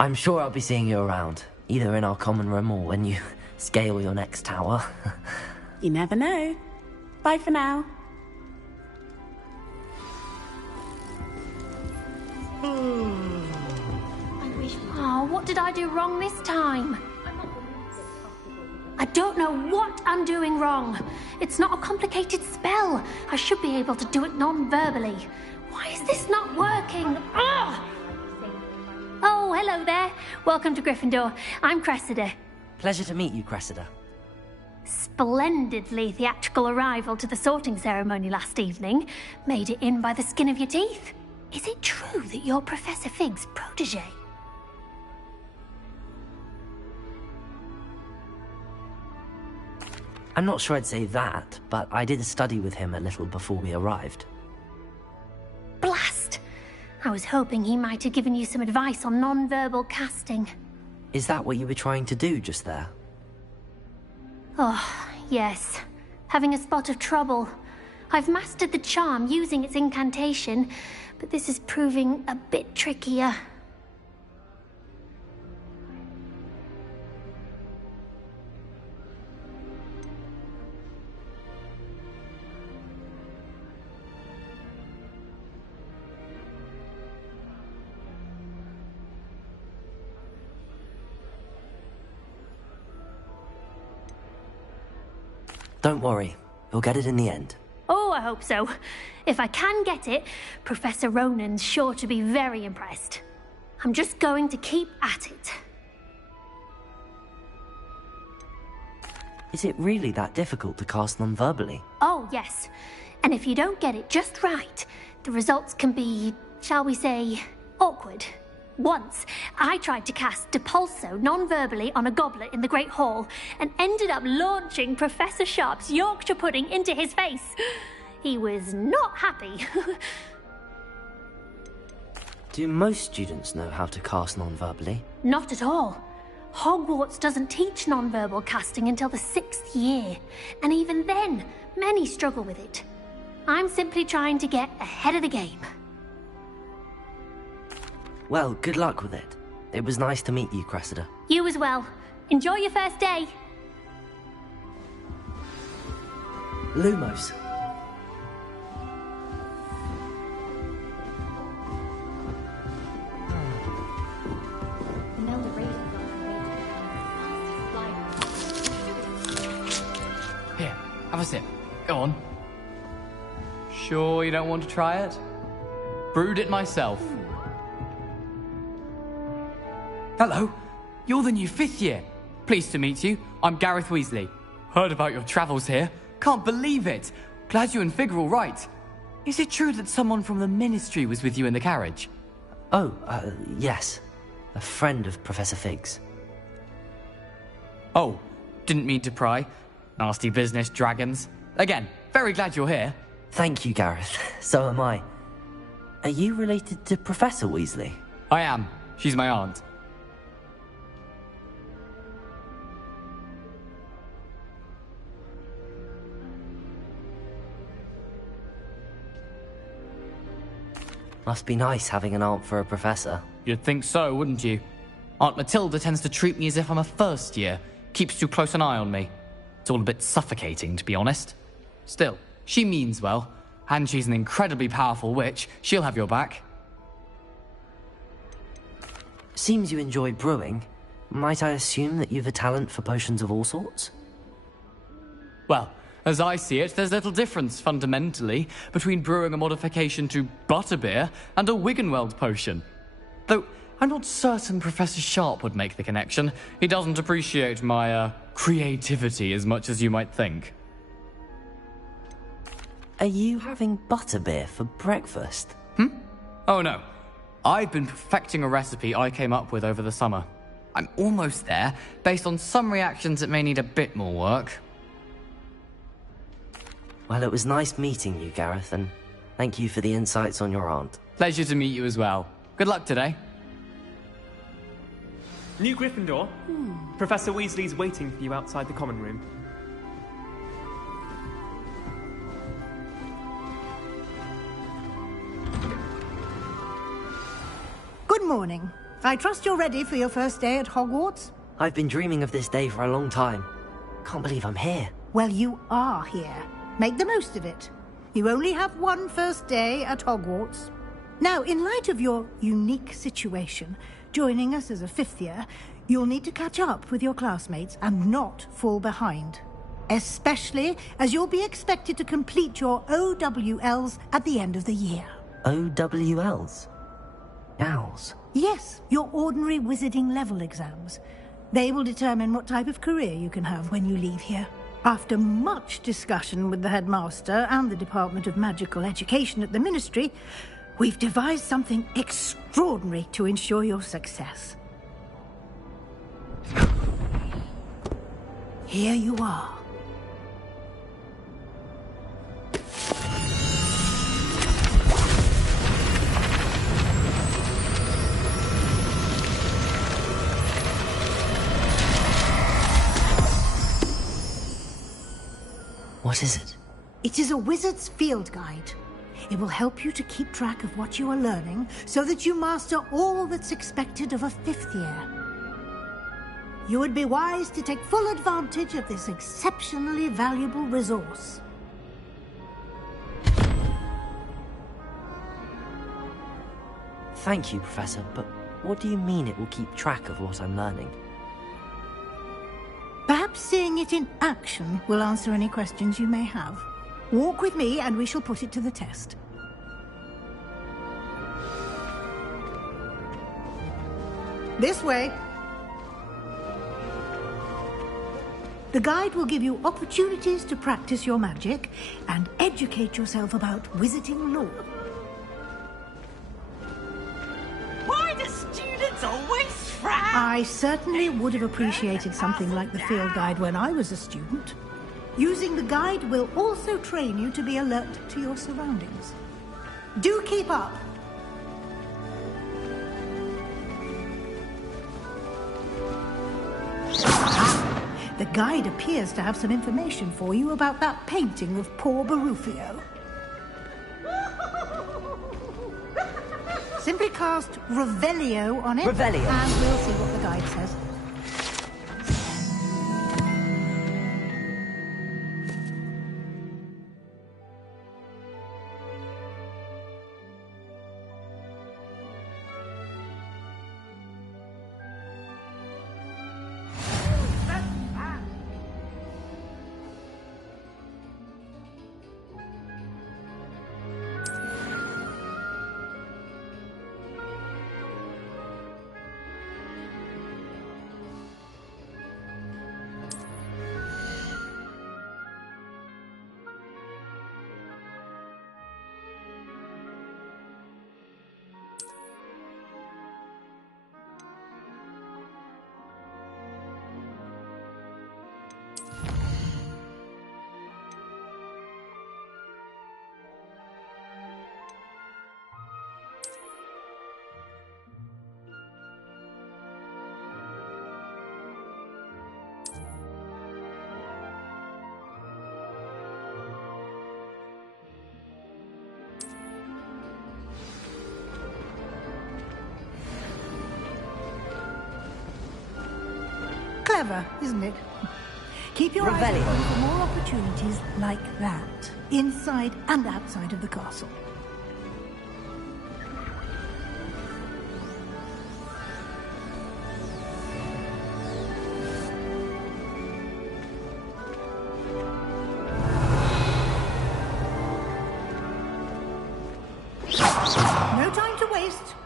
I'm sure I'll be seeing you around, either in our common room or when you scale your next tower. You never know. Bye for now. Oh, what did I do wrong this time? I don't know what I'm doing wrong. It's not a complicated spell. I should be able to do it non-verbally. Why is this not working? Ugh! Oh, hello there. Welcome to Gryffindor. I'm Cressida. Pleasure to meet you, Cressida. Splendidly theatrical arrival to the sorting ceremony last evening. Made it in by the skin of your teeth. Is it true that you're Professor Fig's protege? I'm not sure I'd say that, but I did study with him a little before we arrived. Blast! I was hoping he might have given you some advice on non-verbal casting. Is that what you were trying to do just there? Oh, yes. Having a spot of trouble. I've mastered the charm using its incantation, but this is proving a bit trickier. Don't worry, you'll get it in the end. Oh, I hope so. If I can get it, Professor Ronan's sure to be very impressed. I'm just going to keep at it. Is it really that difficult to cast non-verbally? Oh, yes. And if you don't get it just right, the results can be, shall we say, awkward. Once, I tried to cast Depulso non-verbally on a goblet in the Great Hall and ended up launching Professor Sharp's Yorkshire pudding into his face. He was not happy. Do most students know how to cast non-verbally? Not at all. Hogwarts doesn't teach non-verbal casting until the 6th year, and even then, many struggle with it. I'm simply trying to get ahead of the game. Well, good luck with it. It was nice to meet you, Cressida. You as well. Enjoy your first day. Lumos. Here, have a sip. Go on. Sure you don't want to try it? Brewed it myself. Hello, you're the new 5th year. Pleased to meet you. I'm Gareth Weasley. Heard about your travels here. Can't believe it. Glad you and Fig are all right. Is it true that someone from the Ministry was with you in the carriage? Oh, yes. A friend of Professor Fig's. Oh, didn't mean to pry. Nasty business, dragons. Again, very glad you're here. Thank you, Gareth. So am I. Are you related to Professor Weasley? I am. She's my aunt. Must be nice having an aunt for a professor. You'd think so, wouldn't you? Aunt Matilda tends to treat me as if I'm a first year. Keeps too close an eye on me. It's all a bit suffocating, to be honest. Still, she means well, and she's an incredibly powerful witch. She'll have your back. Seems you enjoy brewing. Might I assume that you've a talent for potions of all sorts? Well, As I see it, there's little difference, fundamentally, between brewing a modification to butterbeer and a Wiggenweld potion. Though, I'm not certain Professor Sharp would make the connection. He doesn't appreciate my, creativity as much as you might think. Are you having butterbeer for breakfast? Oh no. I've been perfecting a recipe I came up with over the summer. I'm almost there. Based on some reactions, it may need a bit more work. Well, it was nice meeting you, Gareth, and thank you for the insights on your aunt. Pleasure to meet you as well. Good luck today. New Gryffindor. Professor Weasley's waiting for you outside the common room. Good morning. I trust you're ready for your first day at Hogwarts? I've been dreaming of this day for a long time. Can't believe I'm here. Well, you are here. Make the most of it. You only have one first day at Hogwarts. Now, in light of your unique situation, joining us as a fifth year, you'll need to catch up with your classmates and not fall behind. Especially as you'll be expected to complete your OWLs at the end of the year. OWLs? Owls? Yes, your ordinary wizarding level exams. They will determine what type of career you can have when you leave here. After much discussion with the headmaster and the Department of Magical Education at the Ministry, we've devised something extraordinary to ensure your success. Here you are. What is it? It is a wizard's field guide. It will help you to keep track of what you are learning so that you master all that's expected of a fifth year. You would be wise to take full advantage of this exceptionally valuable resource. Thank you, Professor, but what do you mean it will keep track of what I'm learning? Perhaps seeing it in action will answer any questions you may have. Walk with me and we shall put it to the test. This way. The guide will give you opportunities to practice your magic and educate yourself about wizarding lore. Why do students always frown? I certainly would have appreciated something like the field guide when I was a student. Using the guide will also train you to be alert to your surroundings. Do keep up. The guide appears to have some information for you about that painting of poor Barufio. Simply cast Revelio on it, Revelio. and we'll see what the guide says. Clever, isn't it? Keep your eyes open for more opportunities like that, inside and outside of the castle.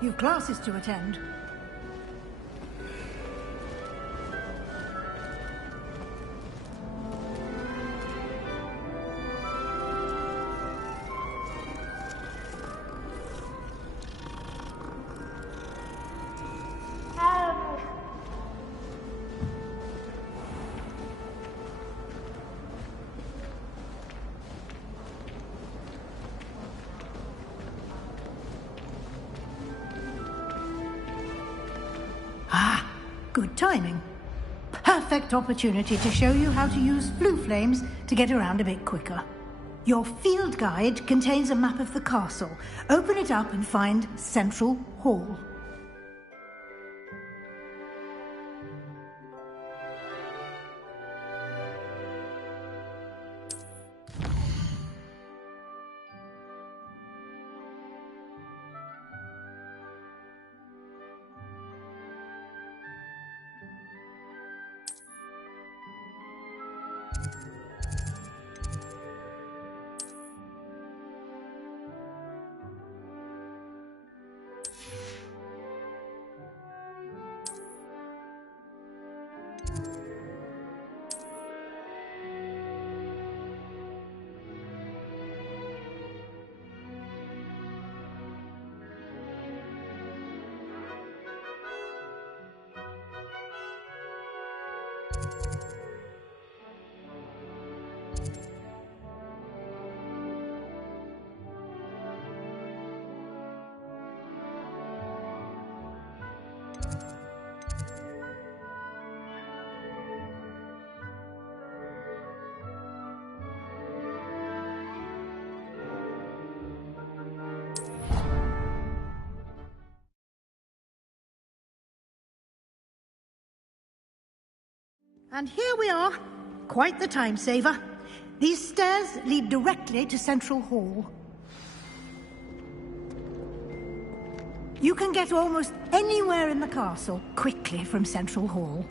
You've classes to attend. Good timing. Perfect opportunity to show you how to use flue flames to get around a bit quicker. Your field guide contains a map of the castle. Open it up and find Central Hall. And here we are. Quite the time saver. These stairs lead directly to Central Hall. You can get almost anywhere in the castle quickly from Central Hall.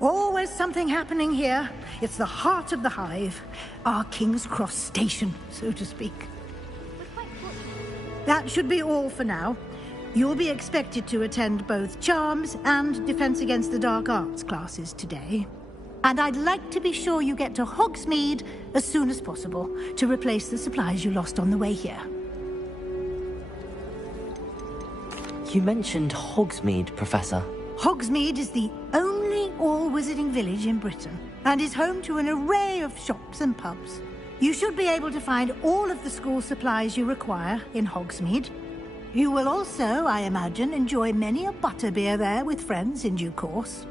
Always something happening here. It's the heart of the hive. Our King's Cross station, so to speak. That should be all for now. You'll be expected to attend both Charms and Defense Against the Dark Arts classes today. And I'd like to be sure you get to Hogsmeade as soon as possible to replace the supplies you lost on the way here. You mentioned Hogsmeade, Professor. Hogsmeade is the only all-wizarding village in Britain and is home to an array of shops and pubs. You should be able to find all of the school supplies you require in Hogsmeade. You will also, I imagine, enjoy many a butterbeer there with friends in due course.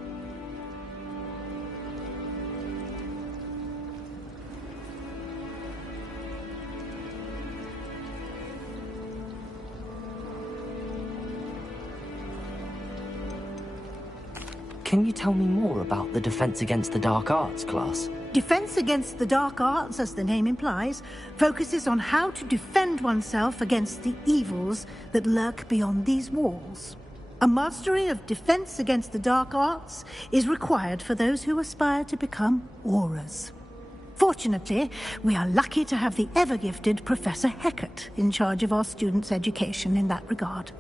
Can you tell me more about the Defense Against the Dark Arts class? Defense Against the Dark Arts, as the name implies, focuses on how to defend oneself against the evils that lurk beyond these walls. A mastery of Defense Against the Dark Arts is required for those who aspire to become Aurors. Fortunately, we are lucky to have the ever-gifted Professor Hecat in charge of our students' education in that regard.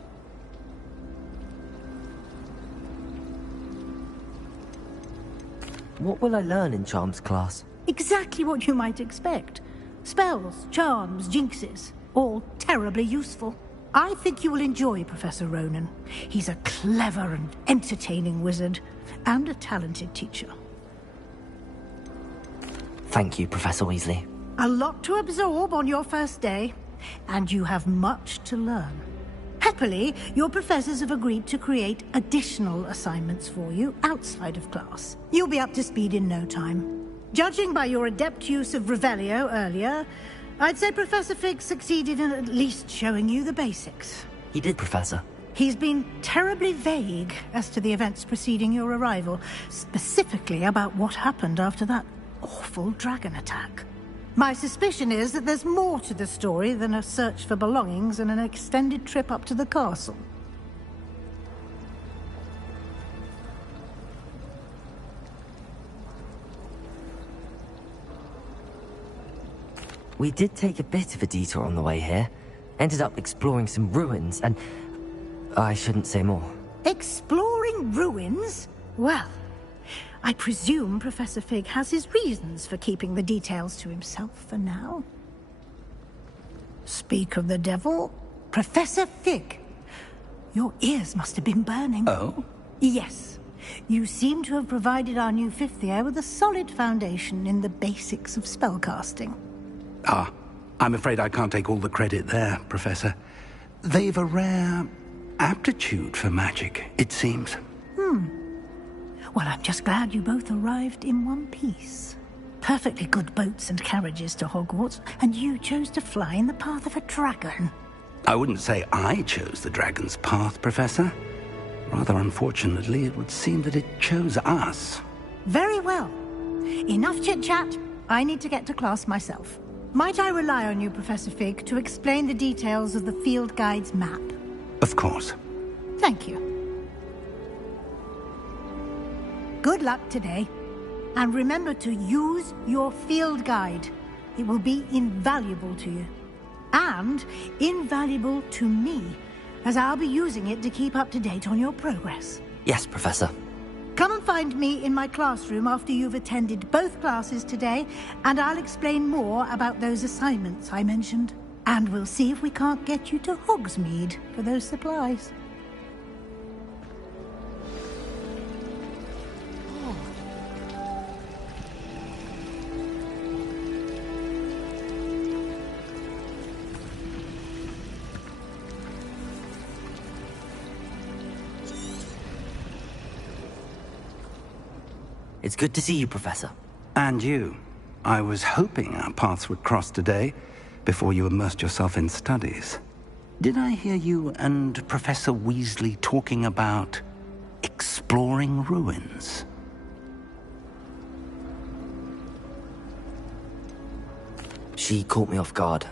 What will I learn in Charms class? Exactly what you might expect. Spells, charms, jinxes, all terribly useful. I think you will enjoy Professor Ronan. He's a clever and entertaining wizard, and a talented teacher. Thank you, Professor Weasley. A lot to absorb on your first day, and you have much to learn. Happily, your professors have agreed to create additional assignments for you outside of class. You'll be up to speed in no time. Judging by your adept use of Revelio earlier, I'd say Professor Fig succeeded in at least showing you the basics. He did, Professor. He's been terribly vague as to the events preceding your arrival, specifically about what happened after that awful dragon attack. My suspicion is that there's more to the story than a search for belongings and an extended trip up to the castle. We did take a bit of a detour on the way here. Ended up exploring some ruins, and I shouldn't say more. Exploring ruins? Well, I presume Professor Fig has his reasons for keeping the details to himself for now. Speak of the devil, Professor Fig. Your ears must have been burning. Oh? Yes. You seem to have provided our new fifth year with a solid foundation in the basics of spellcasting. Ah, I'm afraid I can't take all the credit there, Professor. They've a rare aptitude for magic, it seems. Well, I'm just glad you both arrived in one piece. Perfectly good boats and carriages to Hogwarts, and you chose to fly in the path of a dragon. I wouldn't say I chose the dragon's path, Professor. Rather unfortunately, it would seem that it chose us. Very well. Enough chit-chat. I need to get to class myself. Might I rely on you, Professor Fig, to explain the details of the field guide's map? Of course. Thank you. Good luck today. And remember to use your field guide. It will be invaluable to you. And invaluable to me, as I'll be using it to keep up to date on your progress. Yes, Professor. Come and find me in my classroom after you've attended both classes today, and I'll explain more about those assignments I mentioned. And we'll see if we can't get you to Hogsmeade for those supplies. It's good to see you, Professor. And you. I was hoping our paths would cross today, before you immersed yourself in studies. Did I hear you and Professor Weasley talking about exploring ruins? She caught me off guard.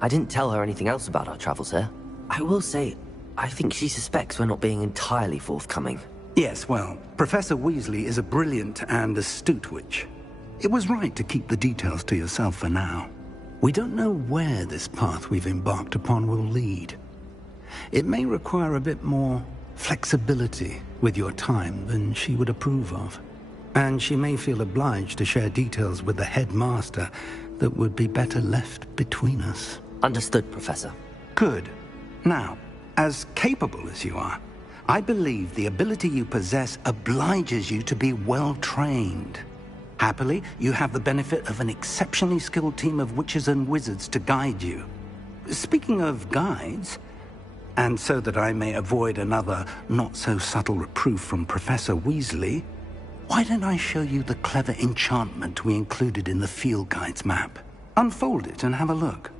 I didn't tell her anything else about our travels here. I will say, I think she suspects we're not being entirely forthcoming. Yes, well, Professor Weasley is a brilliant and astute witch. It was right to keep the details to yourself for now. We don't know where this path we've embarked upon will lead. It may require a bit more flexibility with your time than she would approve of. And she may feel obliged to share details with the headmaster that would be better left between us. Understood, Professor. Good. Now, as capable as you are, I believe the ability you possess obliges you to be well-trained. Happily, you have the benefit of an exceptionally skilled team of witches and wizards to guide you. Speaking of guides, and so that I may avoid another not-so-subtle reproof from Professor Weasley, why don't I show you the clever enchantment we included in the field guide's map? Unfold it and have a look.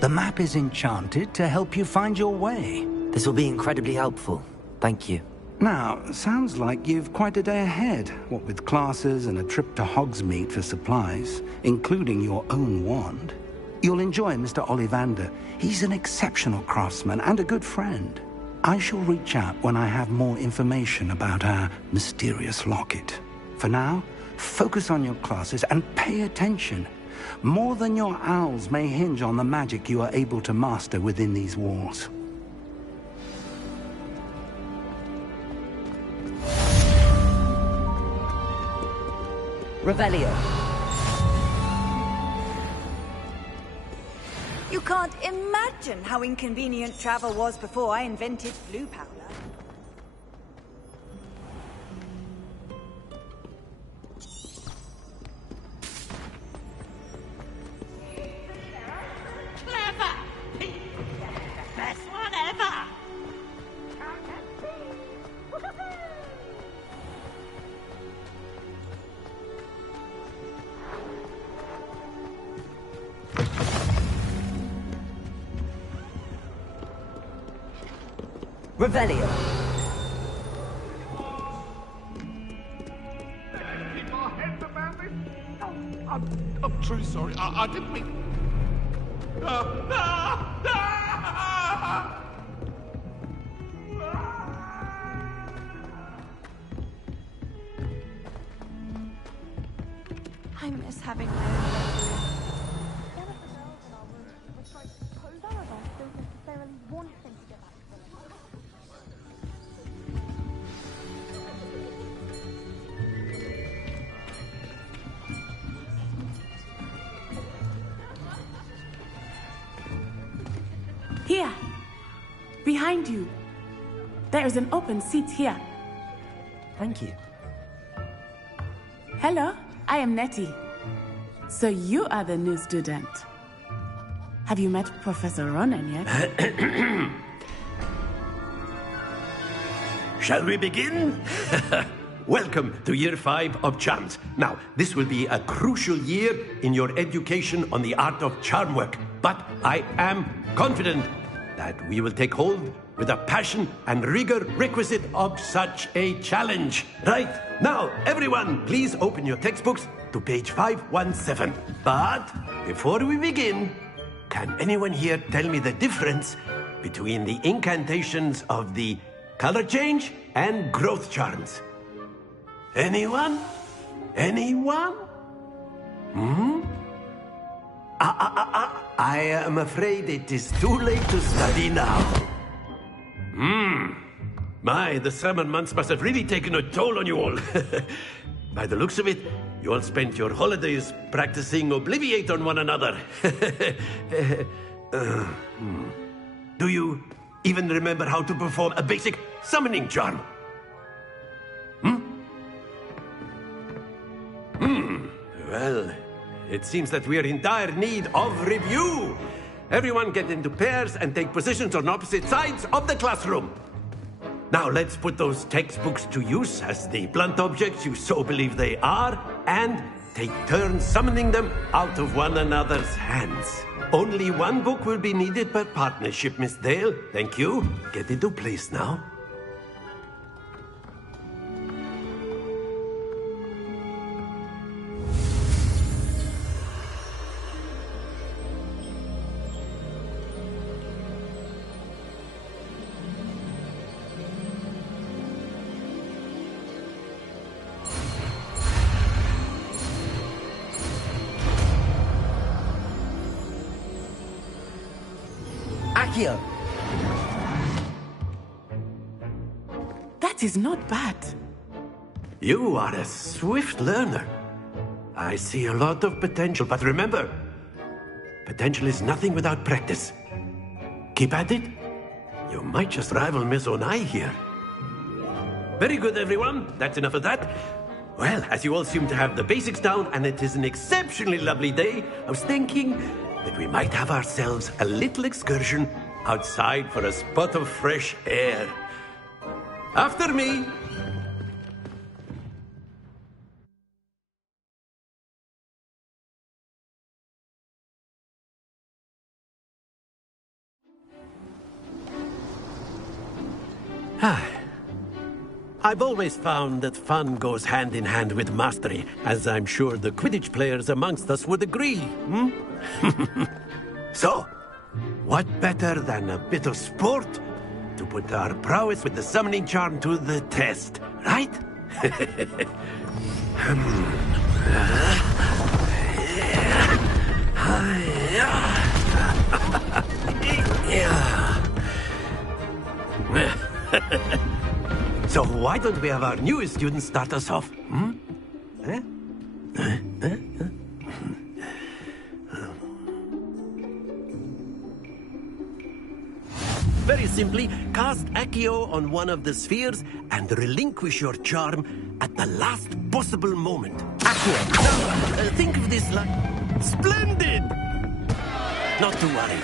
The map is enchanted to help you find your way. This will be incredibly helpful. Thank you. Now, sounds like you've quite a day ahead, what with classes and a trip to Hogsmeade for supplies, including your own wand. You'll enjoy Mr. Ollivander. He's an exceptional craftsman and a good friend. I shall reach out when I have more information about our mysterious locket. For now, focus on your classes and pay attention. More than your owls may hinge on the magic you are able to master within these walls. Revelio. You can't imagine how inconvenient travel was before I invented blue powder. Revelio. I'm truly sorry. I didn't mean... I miss having my own bedroom. Here, behind you. There is an open seat here. Thank you. Hello, I am Nettie. So you are the new student. Have you met Professor Ronan yet? Shall we begin? Welcome to Year 5 of Charms. Now, this will be a crucial year in your education on the art of charm work. But I am confident that we will take hold with the passion and rigor requisite of such a challenge. Right, now, everyone, please open your textbooks to page 517. But before we begin, can anyone here tell me the difference between the incantations of the color change and growth charms? Anyone? Anyone? I am afraid it is too late to study now. My, the summer months must have really taken a toll on you all. By the looks of it, you all spent your holidays practicing Obliviate on one another. Do you even remember how to perform a basic summoning charm? Well, it seems that we are in dire need of review. Everyone get into pairs and take positions on opposite sides of the classroom. Now let's put those textbooks to use as the blunt objects you so believe they are, and take turns summoning them out of one another's hands. Only one book will be needed per partnership, Miss Dale. Thank you. Get into place now. That is not bad. You are a swift learner. I see a lot of potential, but remember, potential is nothing without practice. Keep at it. You might just rival Miss Onai here. Very good, everyone. That's enough of that. Well, as you all seem to have the basics down, and it is an exceptionally lovely day, I was thinking that we might have ourselves a little excursion outside for a spot of fresh air. After me. I've always found that fun goes hand in hand with mastery, as I'm sure the Quidditch players amongst us would agree. So, what better than a bit of sport to put our prowess with the summoning charm to the test, right? So why don't we have our newest student start us off? Very simply, cast Accio on one of the spheres and relinquish your charm at the last possible moment. Accio. Now, think of this like... Splendid! Not to worry.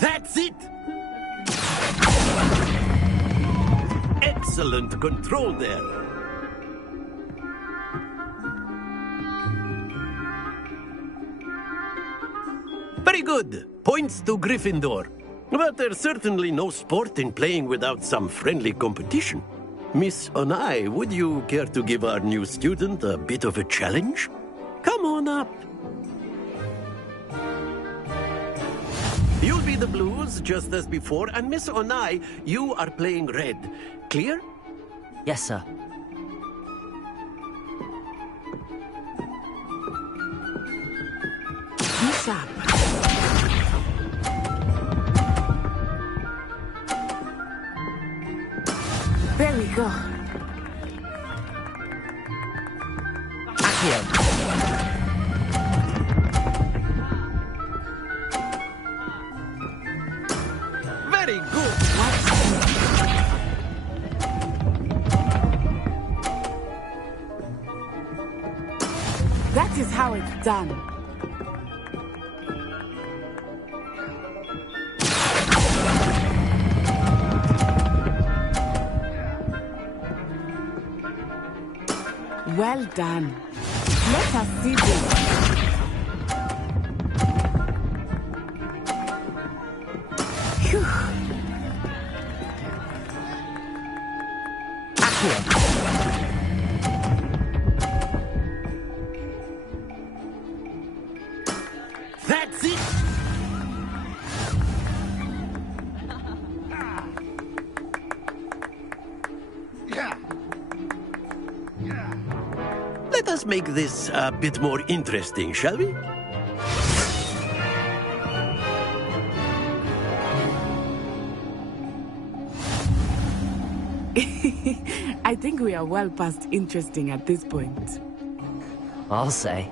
That's it! Excellent control there. Very good. Points to Gryffindor. But there's certainly no sport in playing without some friendly competition. Miss Onai, would you care to give our new student a bit of a challenge? Come on up. You'll be the blues, just as before, and Miss Onai, you are playing red. Clear? Yes, sir. Bishop. There we go. Accio. Very good. That is how it's done. Well done. Let us see this. Phew. That's it. Let us make this a bit more interesting, shall we? I think we are well past interesting at this point. I'll say.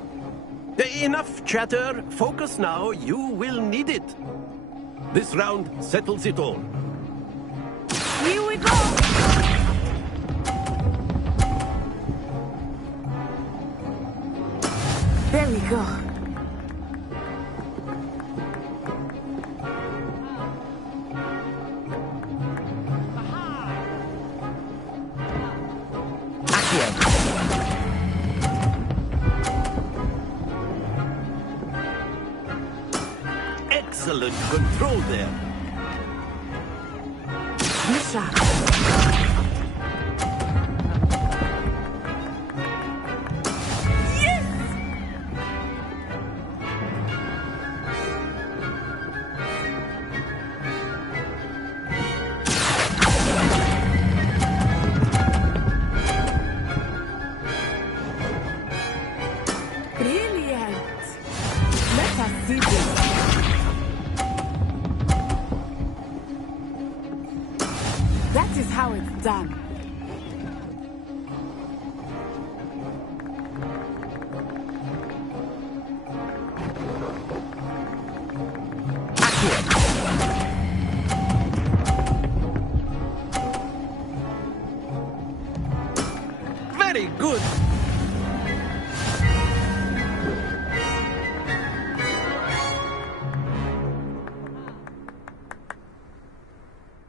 Enough chatter. Focus now. You will need it. This round settles it all. Here we go! There we go. Excellent control there. Bishop. That is how it's done. Very good.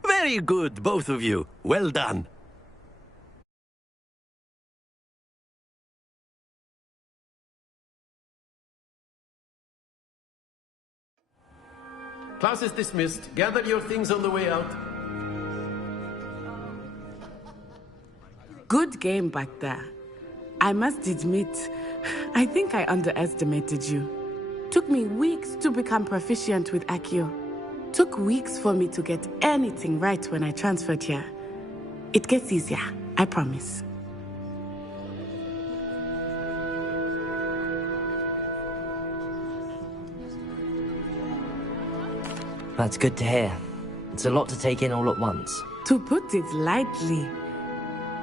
Very good, both of you. Well done. Class is dismissed. Gather your things on the way out. Good game back there. I must admit, I think I underestimated you. Took me weeks to become proficient with Accio. Took weeks for me to get anything right when I transferred here. It gets easier, I promise. That's good to hear. It's a lot to take in all at once. To put it lightly,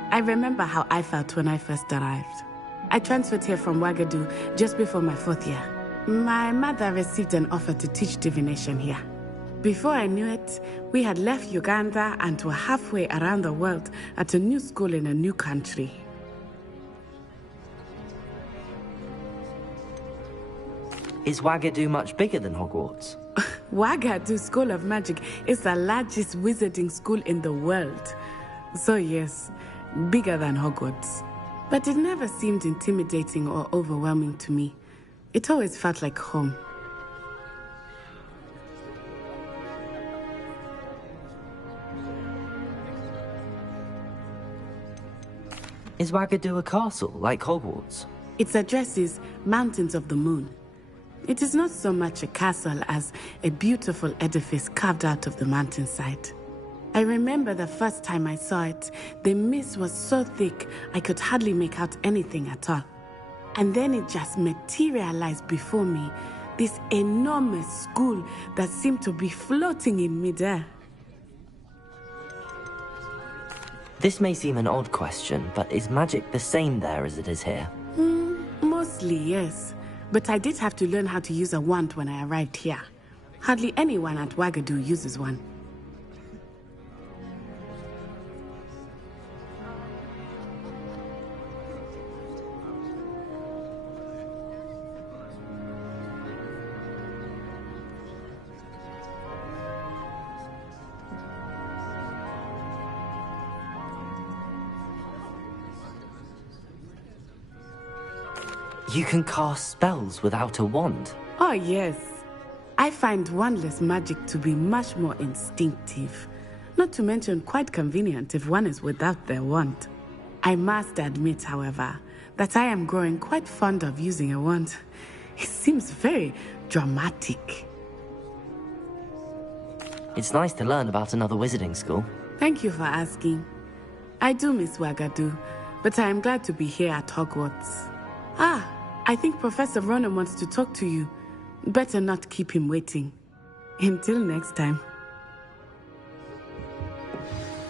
I remember how I felt when I first arrived. I transferred here from Wagadu just before my 4th year. My mother received an offer to teach divination here. Before I knew it, we had left Uganda and were halfway around the world at a new school in a new country. Is Wagadu much bigger than Hogwarts? Wagadu School of Magic is the largest wizarding school in the world. So yes, bigger than Hogwarts. But it never seemed intimidating or overwhelming to me. It always felt like home. Is Wagadu a castle, like Hogwarts? Its address is Mountains of the Moon. It is not so much a castle as a beautiful edifice carved out of the mountainside. I remember the first time I saw it, the mist was so thick I could hardly make out anything at all. And then it just materialized before me, this enormous school that seemed to be floating in midair. This may seem an odd question, but is magic the same there as it is here? Mostly, yes. But I did have to learn how to use a wand when I arrived here. Hardly anyone at Wagadu uses one. You can cast spells without a wand? Oh, yes. I find wandless magic to be much more instinctive. Not to mention quite convenient if one is without their wand. I must admit, however, that I am growing quite fond of using a wand. It seems very dramatic. It's nice to learn about another wizarding school. Thank you for asking. I do miss Wagadu, but I am glad to be here at Hogwarts. I think Professor Ronan wants to talk to you. Better not keep him waiting. Until next time.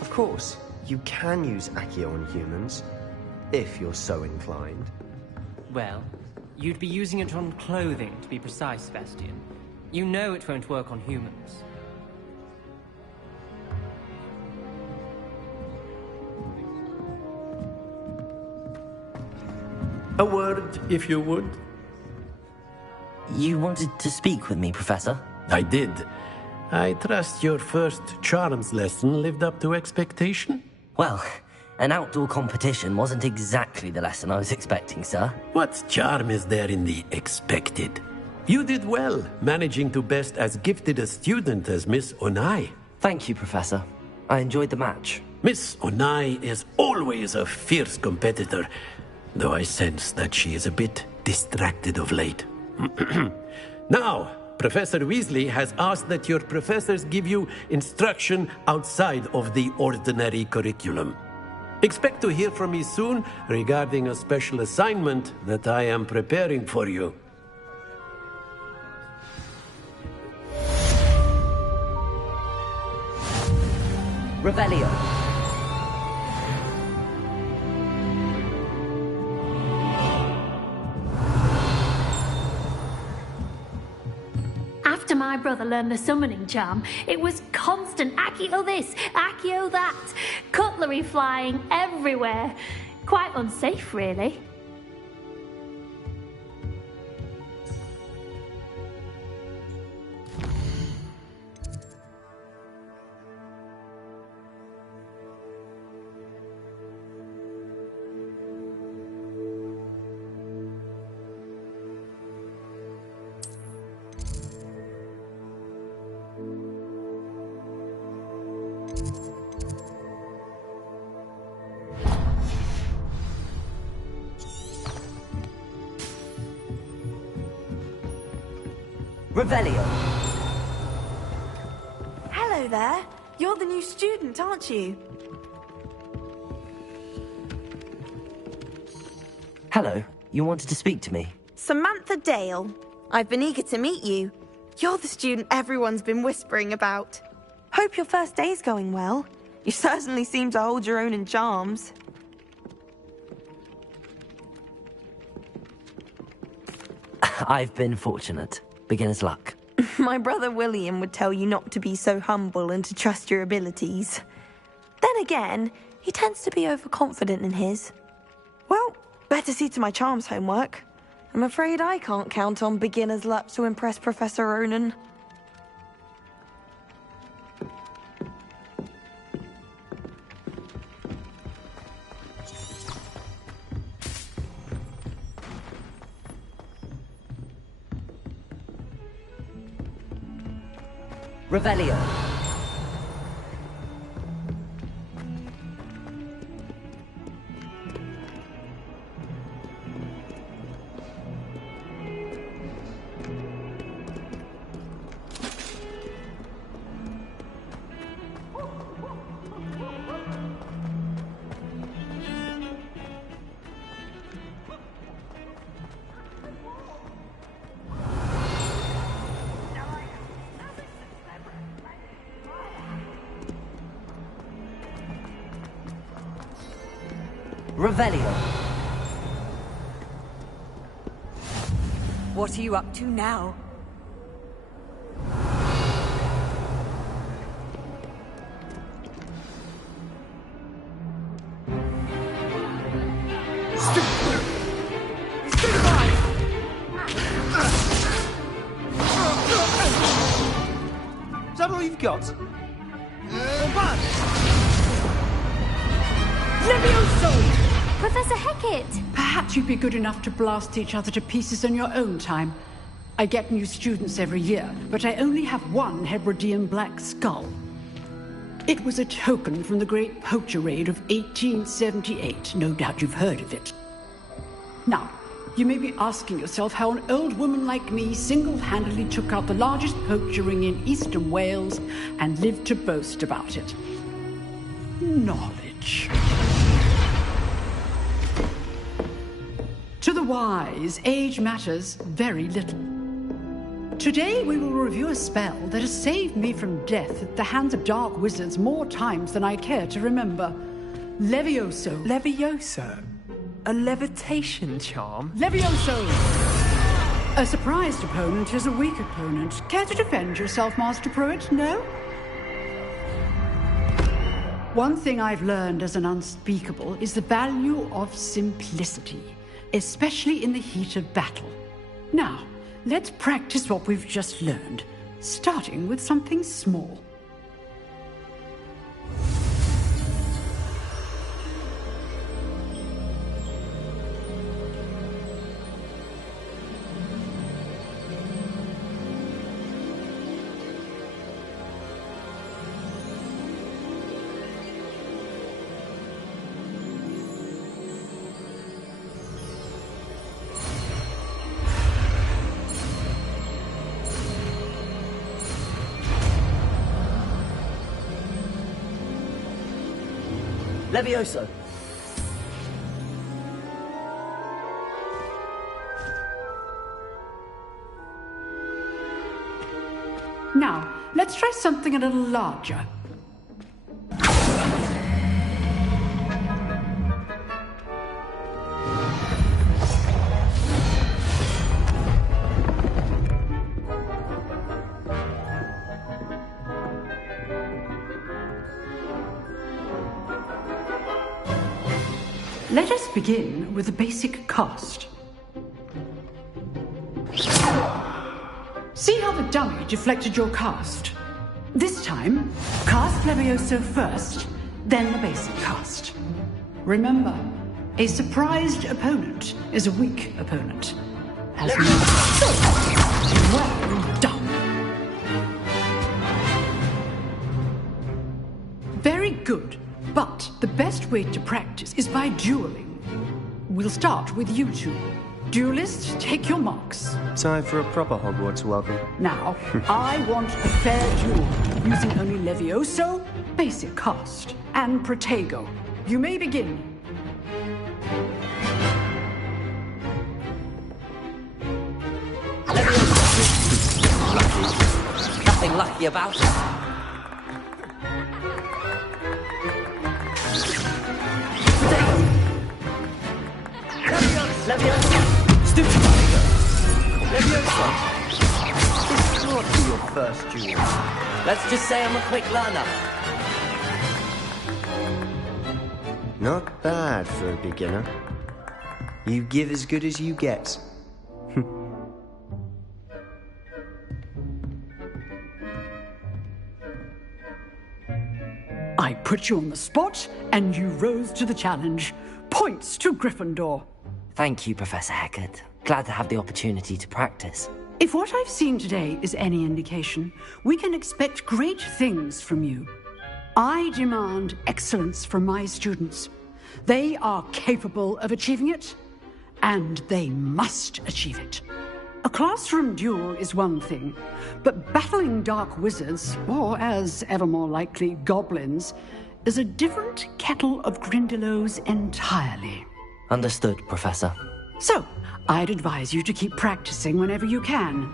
Of course, you can use Accio on humans, if you're so inclined. Well, you'd be using it on clothing, to be precise, Sebastian. You know it won't work on humans. A word, if you would. You wanted to speak with me, Professor? I did. I trust your first charms lesson lived up to expectation? Well, an outdoor competition wasn't exactly the lesson I was expecting, sir. What charm is there in the expected? You did well, managing to best as gifted a student as Miss Onai. Thank you, Professor. I enjoyed the match. Miss Onai is always a fierce competitor, though I sense that she is a bit distracted of late. Now, Professor Weasley has asked that your professors give you instruction outside of the ordinary curriculum. Expect to hear from me soon regarding a special assignment that I am preparing for you. Revelio. After my brother learned the summoning charm, it was constant Accio this, Accio that, cutlery flying everywhere. Quite unsafe, really. Revelio. Hello there. You're the new student, aren't you? Hello. You wanted to speak to me? Samantha Dale. I've been eager to meet you. You're the student everyone's been whispering about. Hope your first day's going well. You certainly seem to hold your own in charms. I've been fortunate. Beginner's luck. My brother William would tell you not to be so humble and to trust your abilities. Then again, he tends to be overconfident in his. Well, better see to my charms homework. I'm afraid I can't count on beginner's luck to impress Professor Ronan. Revelio. Revelio. What are you up to now? Is that all you've got? Levioso! Professor Hecat! Perhaps you'd be good enough to blast each other to pieces on your own time. I get new students every year, but I only have one Hebridean black skull. It was a token from the Great Poacher Raid of 1878. No doubt you've heard of it. Now, you may be asking yourself how an old woman like me single-handedly took out the largest poacher ring in eastern Wales and lived to boast about it. Knowledge. To the wise, age matters very little. Today we will review a spell that has saved me from death at the hands of dark wizards more times than I care to remember. Levioso. Levioso? A levitation charm? Levioso! A surprised opponent is a weak opponent. Care to defend yourself, Master Pruitt? No? One thing I've learned as an unspeakable is the value of simplicity, especially in the heat of battle. Now, let's practice what we've just learned, starting with something small. Levioso. Now, let's try something a little larger. Let us begin with a basic cast. See how the dummy deflected your cast? This time, cast Levioso first, then the basic cast. Remember, a surprised opponent is a weak opponent. As well done. Very good. But the best way to practice is by dueling. We'll start with you two. Duelists, take your marks. Time for a proper Hogwarts welcome. Now, I want a fair duel, using only Levioso, basic cast, and Protego. You may begin. Lucky. Nothing lucky about it. Levioso! Stupid Levioso! This can't be your first duel. Let's just say I'm a quick learner. Not bad for a beginner. You give as good as you get. I put you on the spot, and you rose to the challenge. Points to Gryffindor. Thank you, Professor Hecat. Glad to have the opportunity to practice. If what I've seen today is any indication, we can expect great things from you. I demand excellence from my students. They are capable of achieving it, and they must achieve it. A classroom duel is one thing, but battling dark wizards, or as ever more likely, goblins, is a different kettle of Grindylows entirely. Understood, Professor. So, I'd advise you to keep practicing whenever you can.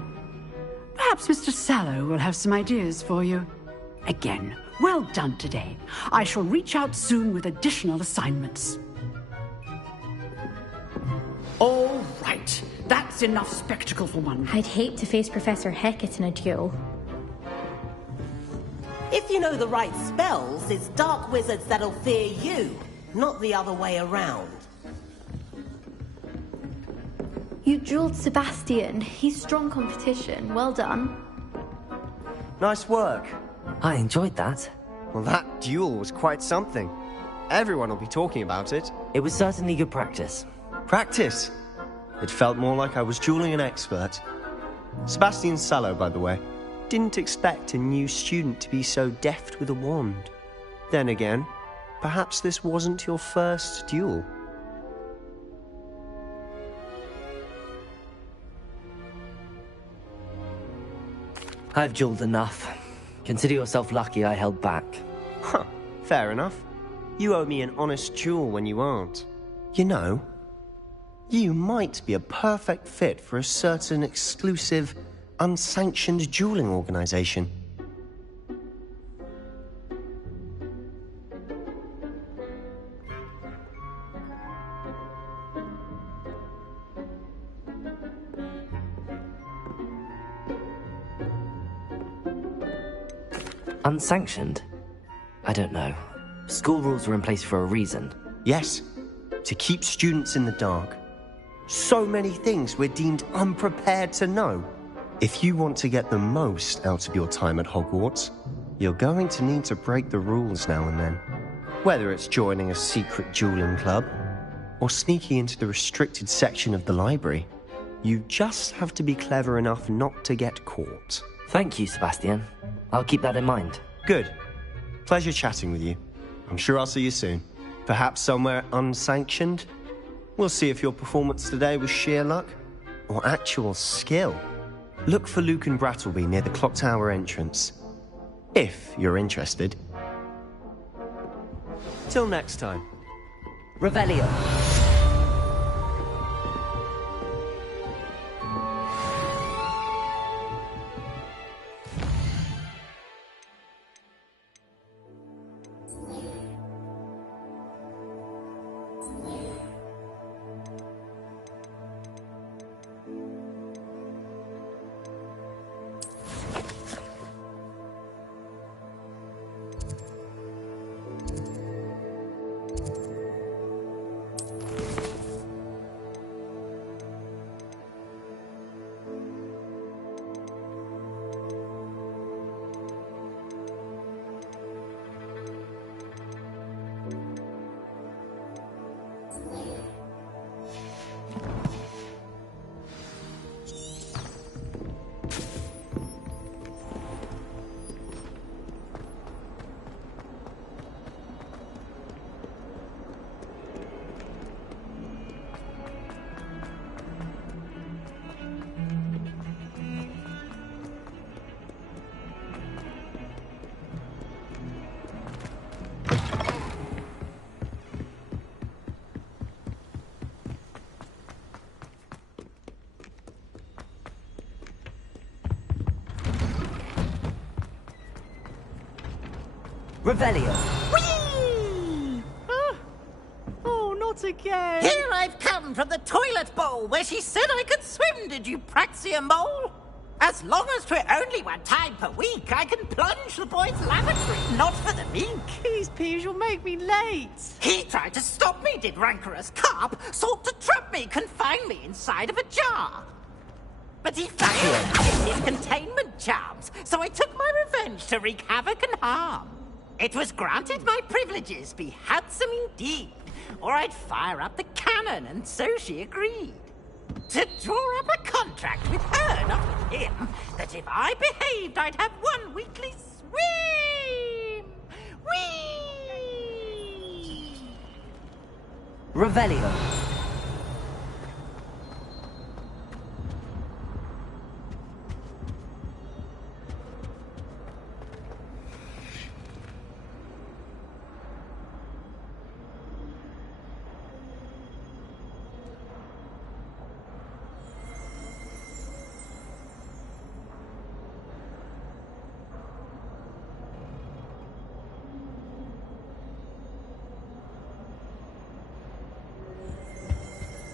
Perhaps Mr. Sallow will have some ideas for you. Again, well done today. I shall reach out soon with additional assignments. That's enough spectacle for one. I'd hate to face Professor Hecat in a duel. If you know the right spells, it's dark wizards that'll fear you, not the other way around. You dueled Sebastian. He's strong competition. Well done. Nice work. I enjoyed that. Well, that duel was quite something. Everyone will be talking about it. It was certainly good practice. Practice? It felt more like I was dueling an expert. Sebastian Sallow, by the way. Didn't expect a new student to be so deft with a wand. Then again, perhaps this wasn't your first duel. I've dueled enough. Consider yourself lucky I held back. Huh, fair enough. You owe me an honest duel when you aren't. You know, you might be a perfect fit for a certain exclusive, unsanctioned dueling organization. Unsanctioned? I don't know. School rules are in place for a reason. Yes, to keep students in the dark. So many things we're deemed unprepared to know. If you want to get the most out of your time at Hogwarts, you're going to need to break the rules now and then. Whether it's joining a secret dueling club, or sneaking into the restricted section of the library, you just have to be clever enough not to get caught. Thank you, Sebastian. I'll keep that in mind. Good. Pleasure chatting with you. I'm sure I'll see you soon. Perhaps somewhere unsanctioned? We'll see if your performance today was sheer luck or actual skill. Look for Luke and Brattleby near the clock tower entrance. If you're interested. Till next time. Revelio. Revelio. Whee! Oh, not again. Here I've come from the toilet bowl where she said I could swim, did you praxia mole? As long as 'twere only one time per week, I can plunge the boy's lavatory, not for the meek. Please, Piers, you'll make me late. He tried to stop me, did rancorous carp, sought to trap me, confine me inside of a jar. But he failed in his containment charms, so I took my revenge to wreak havoc and harm. It was granted my privileges be handsome indeed, or I'd fire up the cannon, and so she agreed. To draw up a contract with her, not with him, that if I behaved, I'd have one weekly swim! Whee! Revelio.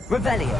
Revelio.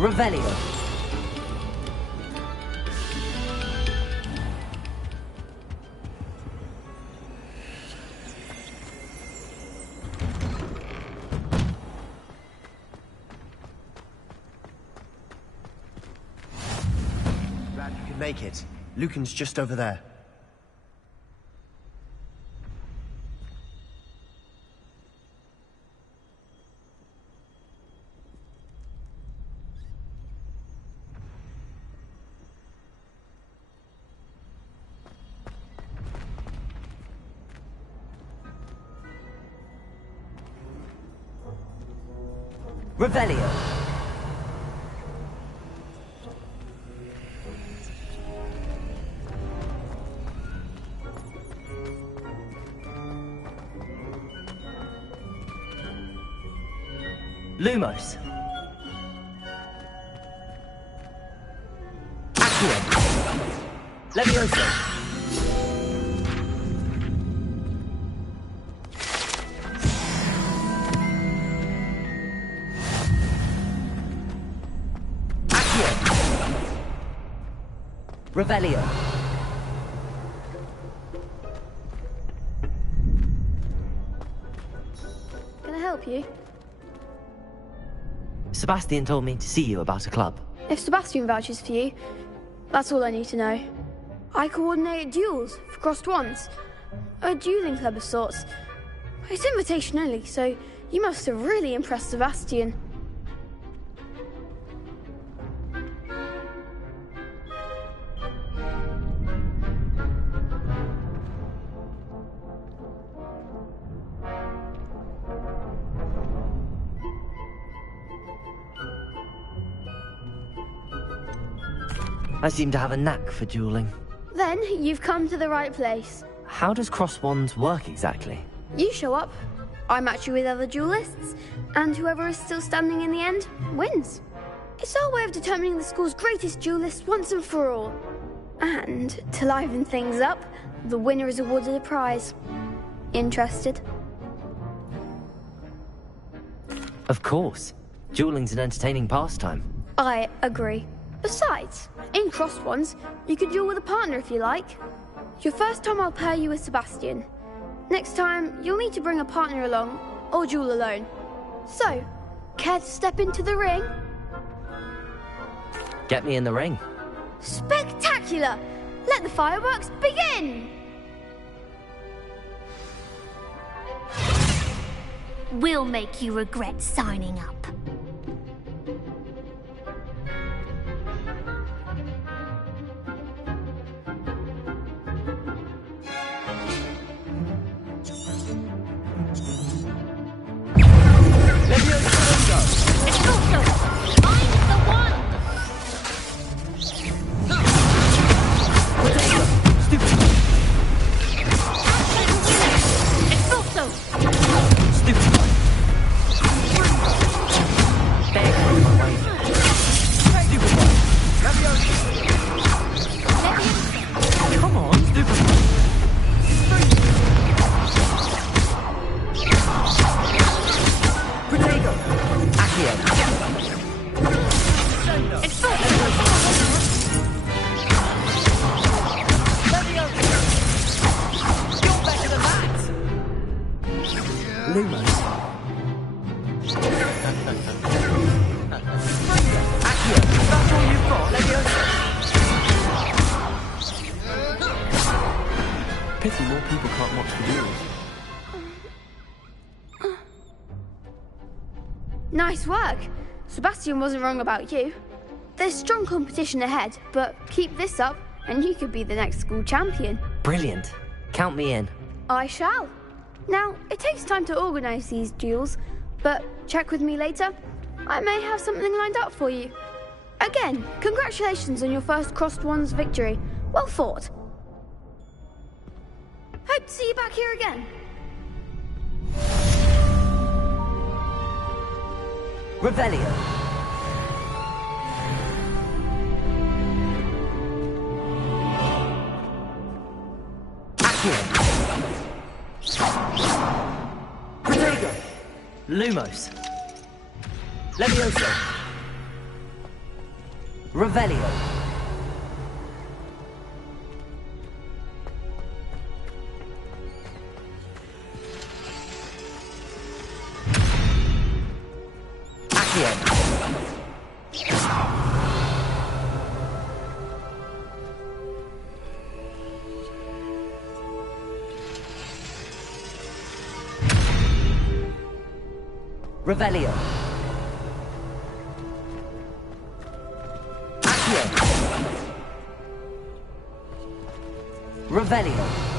Revelio. Glad you could make it. Lucan's just over there. Revelio. Lumos. Accio. Levioso. Revelio. Can I help you? Sebastian told me to see you about a club. If Sebastian vouches for you, that's all I need to know. I coordinate duels for crossed wands. A dueling club of sorts. It's invitation only, so you must have really impressed Sebastian. I seem to have a knack for dueling. Then you've come to the right place. How does cross wands work exactly? You show up, I match you with other duelists, and whoever is still standing in the end wins. It's our way of determining the school's greatest duelist once and for all. And to liven things up, the winner is awarded a prize. Interested? Of course. Dueling's an entertaining pastime. I agree. Besides, in crossed ones, you can duel with a partner if you like. Your first time I'll pair you with Sebastian. Next time, you'll need to bring a partner along, or duel alone. So, care to step into the ring? Get me in the ring. Spectacular! Let the fireworks begin! We'll make you regret signing up. Pity more people can't watch the duels. Nice work. Sebastian wasn't wrong about you. There's strong competition ahead, but keep this up and you could be the next school champion. Brilliant. Count me in. I shall. Now, it takes time to organise these duels, but check with me later. I may have something lined up for you. Again, congratulations on your first crossed wands victory. Well fought. Hope to see you back here again. Revelio. Accio. Protego. Lumos. Levioso. Revelio. Revelio. Accio. Revelio.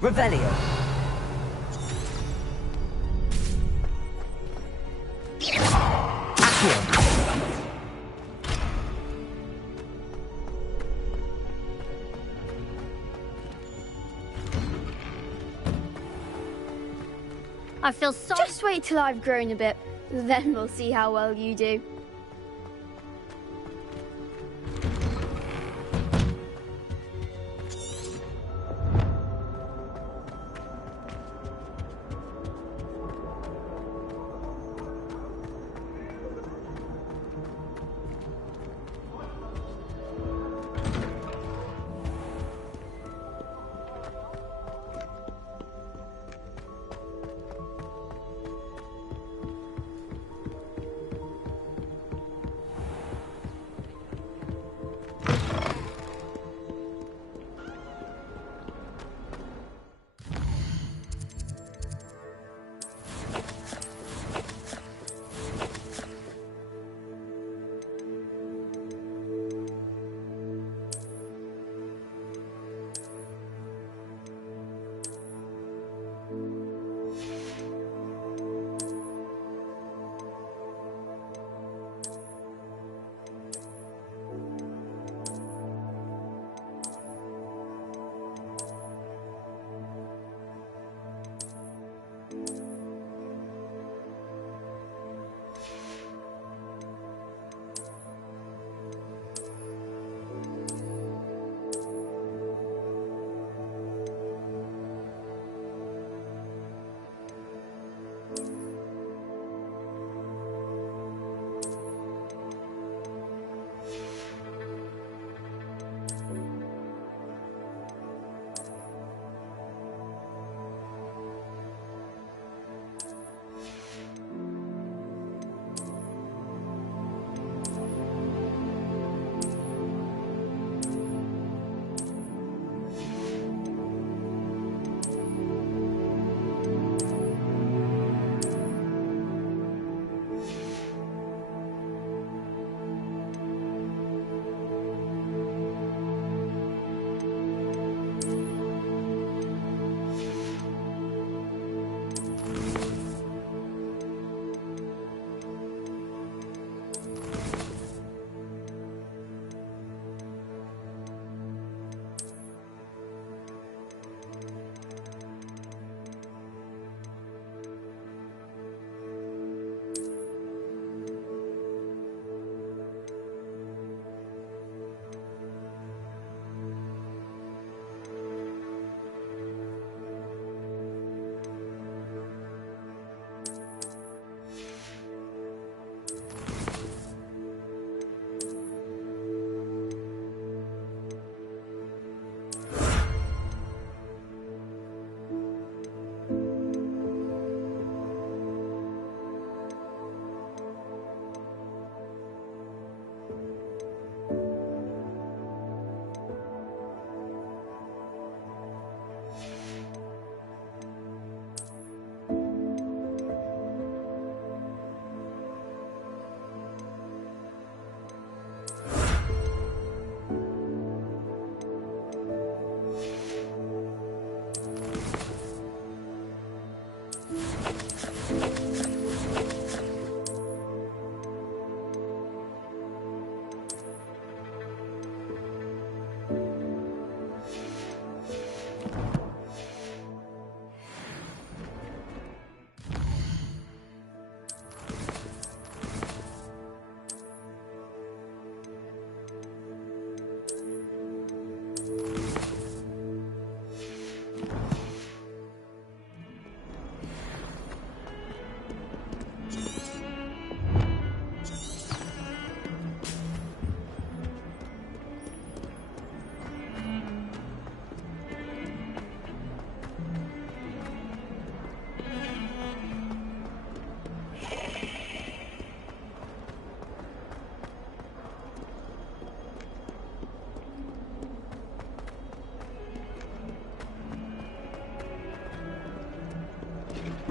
Revelio. I feel so... Just wait till I've grown a bit. Then we'll see how well you do.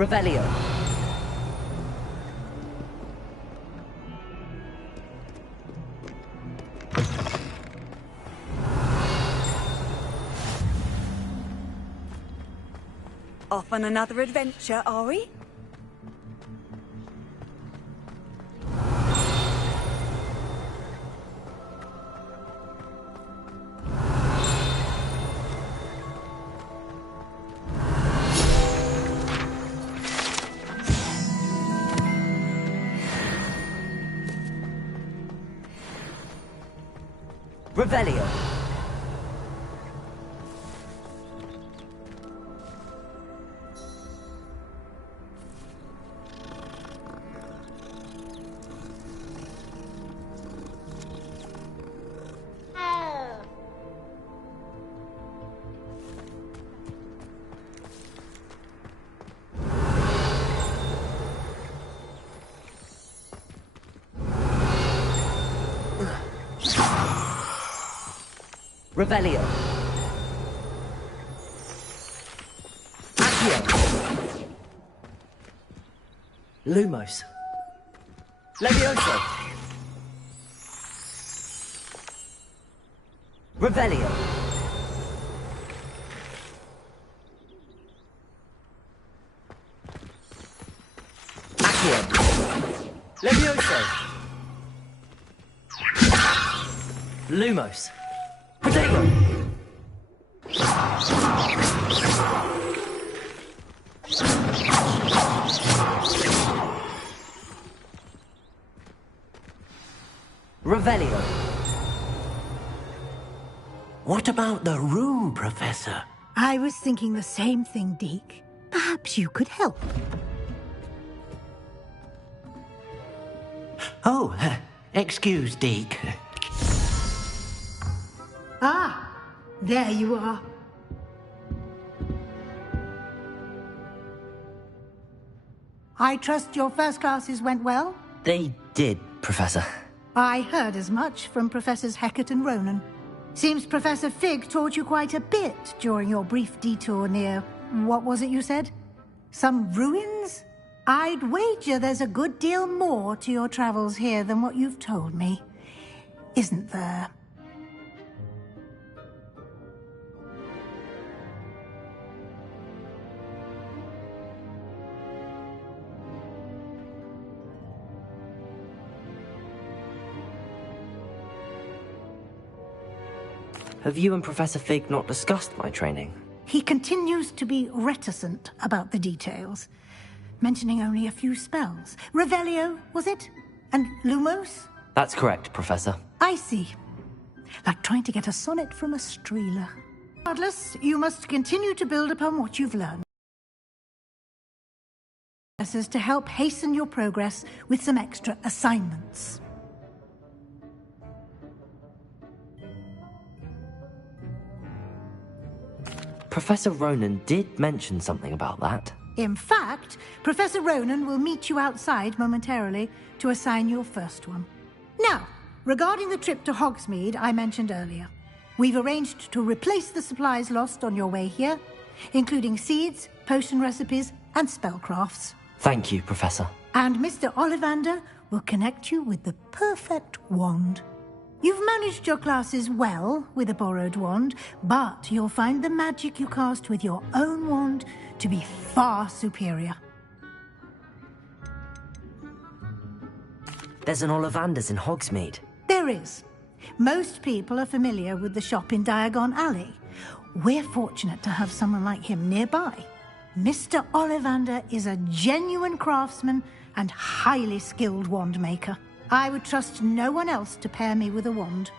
Revelio. Off on another adventure, are we? Revelio. Revelio. Accio. Lumos. Levioso. Revelio. Accio. Levioso. Lumos. Potato! Revelio. What about the room, Professor? I was thinking the same thing, Deke. Perhaps you could help. Oh, excuse, Deke. Ah, there you are. I trust your first classes went well? They did, Professor. I heard as much from Professors Hecat and Ronan. Seems Professor Fig taught you quite a bit during your brief detour near... what was it you said? Some ruins? I'd wager there's a good deal more to your travels here than what you've told me. Isn't there? Have you and Professor Fig not discussed my training? He continues to be reticent about the details, mentioning only a few spells. Revelio, was it? And Lumos? That's correct, Professor. I see. Like trying to get a sonnet from a streeler. Regardless, you must continue to build upon what you've learned. To help hasten your progress with some extra assignments. Professor Ronan did mention something about that. In fact, Professor Ronan will meet you outside momentarily to assign your first one. Now, regarding the trip to Hogsmeade I mentioned earlier, we've arranged to replace the supplies lost on your way here, including seeds, potion recipes, and spellcrafts. Thank you, Professor. And Mr. Ollivander will connect you with the perfect wand. You've managed your classes well with a borrowed wand, but you'll find the magic you cast with your own wand to be far superior. There's an Ollivander's in Hogsmeade. There is. Most people are familiar with the shop in Diagon Alley. We're fortunate to have someone like him nearby. Mr. Ollivander is a genuine craftsman and highly skilled wand maker. I would trust no one else to pair me with a wand.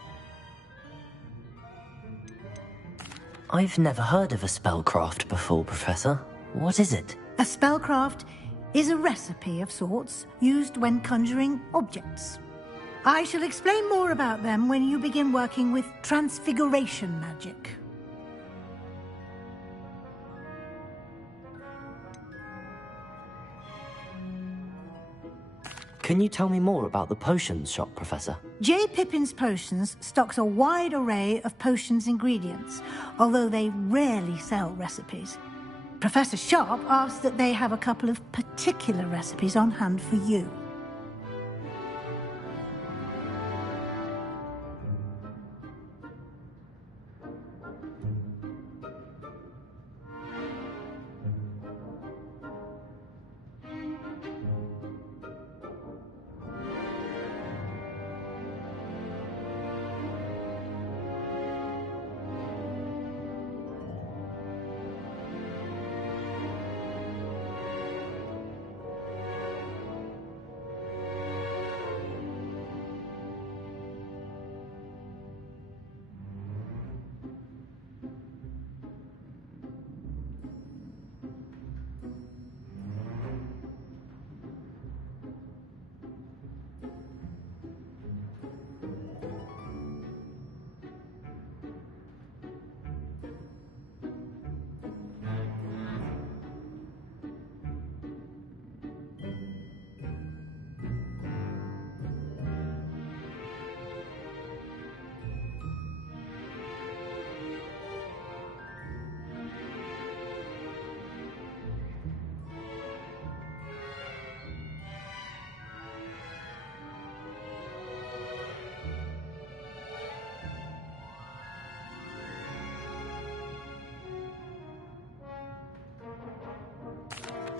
I've never heard of a spellcraft before, Professor. What is it? A spellcraft is a recipe of sorts used when conjuring objects. I shall explain more about them when you begin working with transfiguration magic. Can you tell me more about the potions shop, Professor? J. Pippin's Potions stocks a wide array of potions ingredients, although they rarely sell recipes. Professor Sharp asked that they have a couple of particular recipes on hand for you.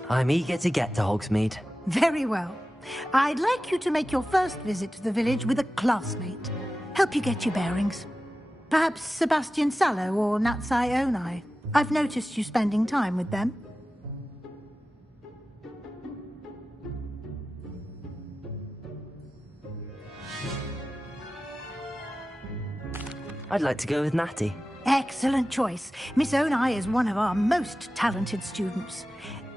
I'm eager to get to Hogsmeade. Very well. I'd like you to make your first visit to the village with a classmate. Help you get your bearings. Perhaps Sebastian Sallow or Natsai Onai. I've noticed you spending time with them. I'd like to go with Natty. Excellent choice. Miss Onai is one of our most talented students.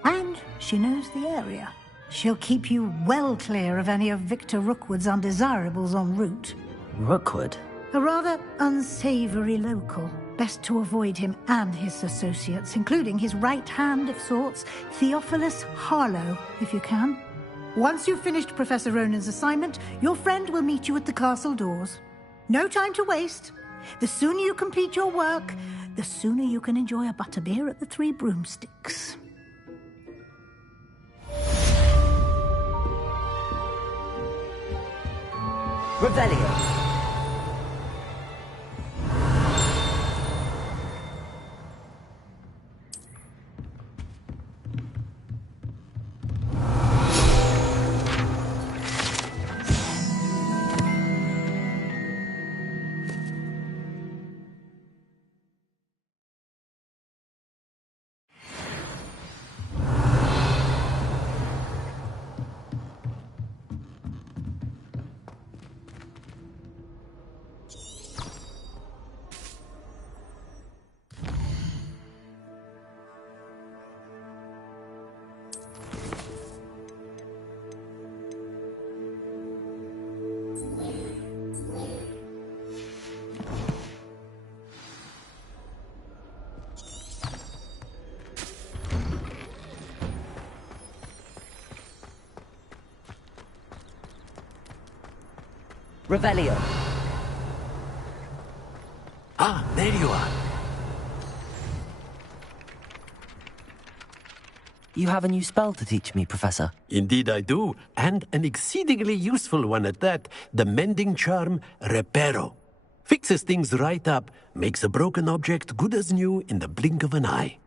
And she knows the area. She'll keep you well clear of any of Victor Rookwood's undesirables en route. Rookwood? A rather unsavory local. Best to avoid him and his associates, including his right hand of sorts, Theophilus Harlow, if you can. Once you've finished Professor Ronan's assignment, your friend will meet you at the castle doors. No time to waste. The sooner you complete your work, the sooner you can enjoy a butterbeer at the Three Broomsticks. Revelio. Revelio. Ah, there you are. You have a new spell to teach me, Professor. Indeed I do, and an exceedingly useful one at that. The mending charm, Reparo. Fixes things right up, makes a broken object good as new in the blink of an eye.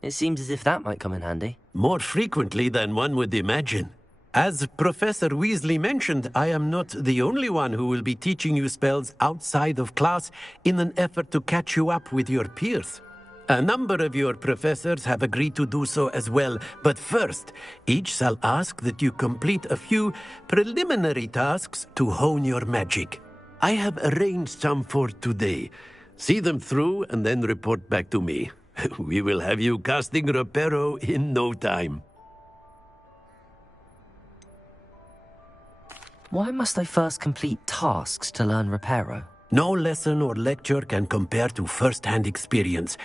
It seems as if that might come in handy. More frequently than one would imagine. As Professor Weasley mentioned, I am not the only one who will be teaching you spells outside of class in an effort to catch you up with your peers. A number of your professors have agreed to do so as well, but first, each shall ask that you complete a few preliminary tasks to hone your magic. I have arranged some for today. See them through and then report back to me. We will have you casting Reparo in no time. Why must I first complete tasks to learn Reparo? No lesson or lecture can compare to first-hand experience,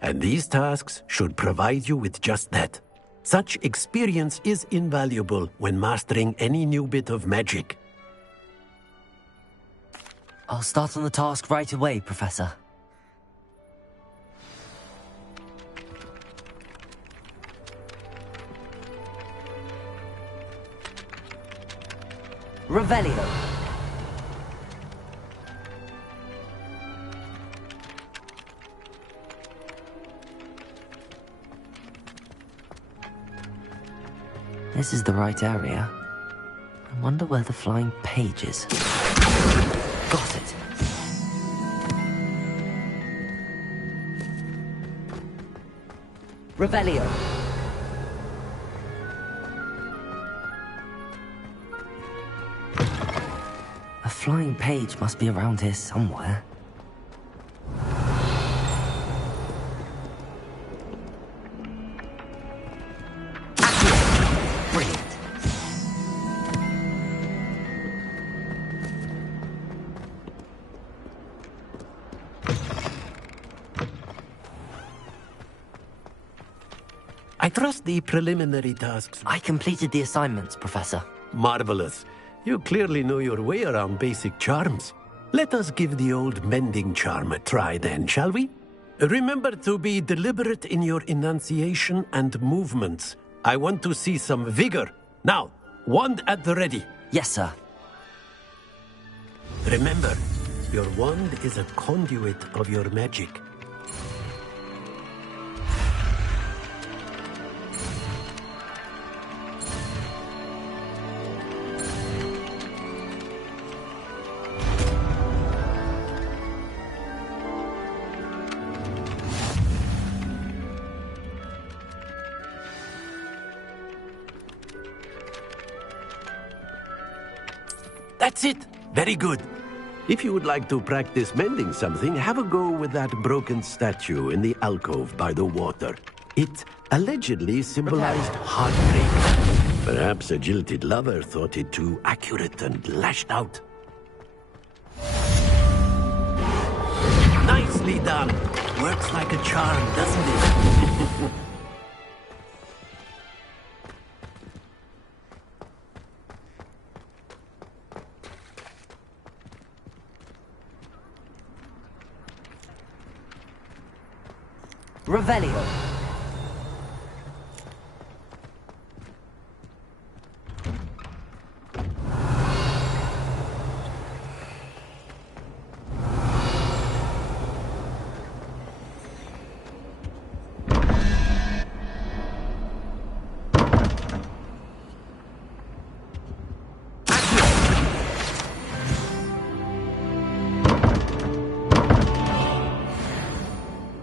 and these tasks should provide you with just that. Such experience is invaluable when mastering any new bit of magic. I'll start on the task right away, Professor. Revelio. This is the right area. I wonder where the flying page is. Got it. Revelio. A flying page must be around here somewhere. Brilliant. I trust the preliminary tasks. I completed the assignments, Professor. Marvelous. You clearly know your way around basic charms. Let us give the old mending charm a try then, shall we? Remember to be deliberate in your enunciation and movements. I want to see some vigor. Now, wand at the ready. Yes, sir. Remember, your wand is a conduit of your magic. That's it. Very good. If you would like to practice mending something, have a go with that broken statue in the alcove by the water. It allegedly symbolized heartbreak. Perhaps a jilted lover thought it too accurate and lashed out. Nicely done. Works like a charm, doesn't it? Revelio.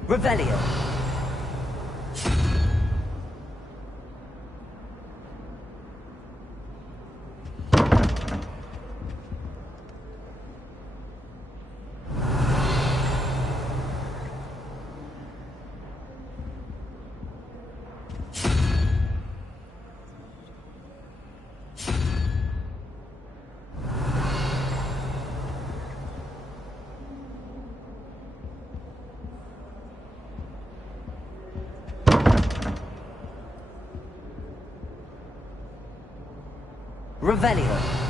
Revelio. Revelio.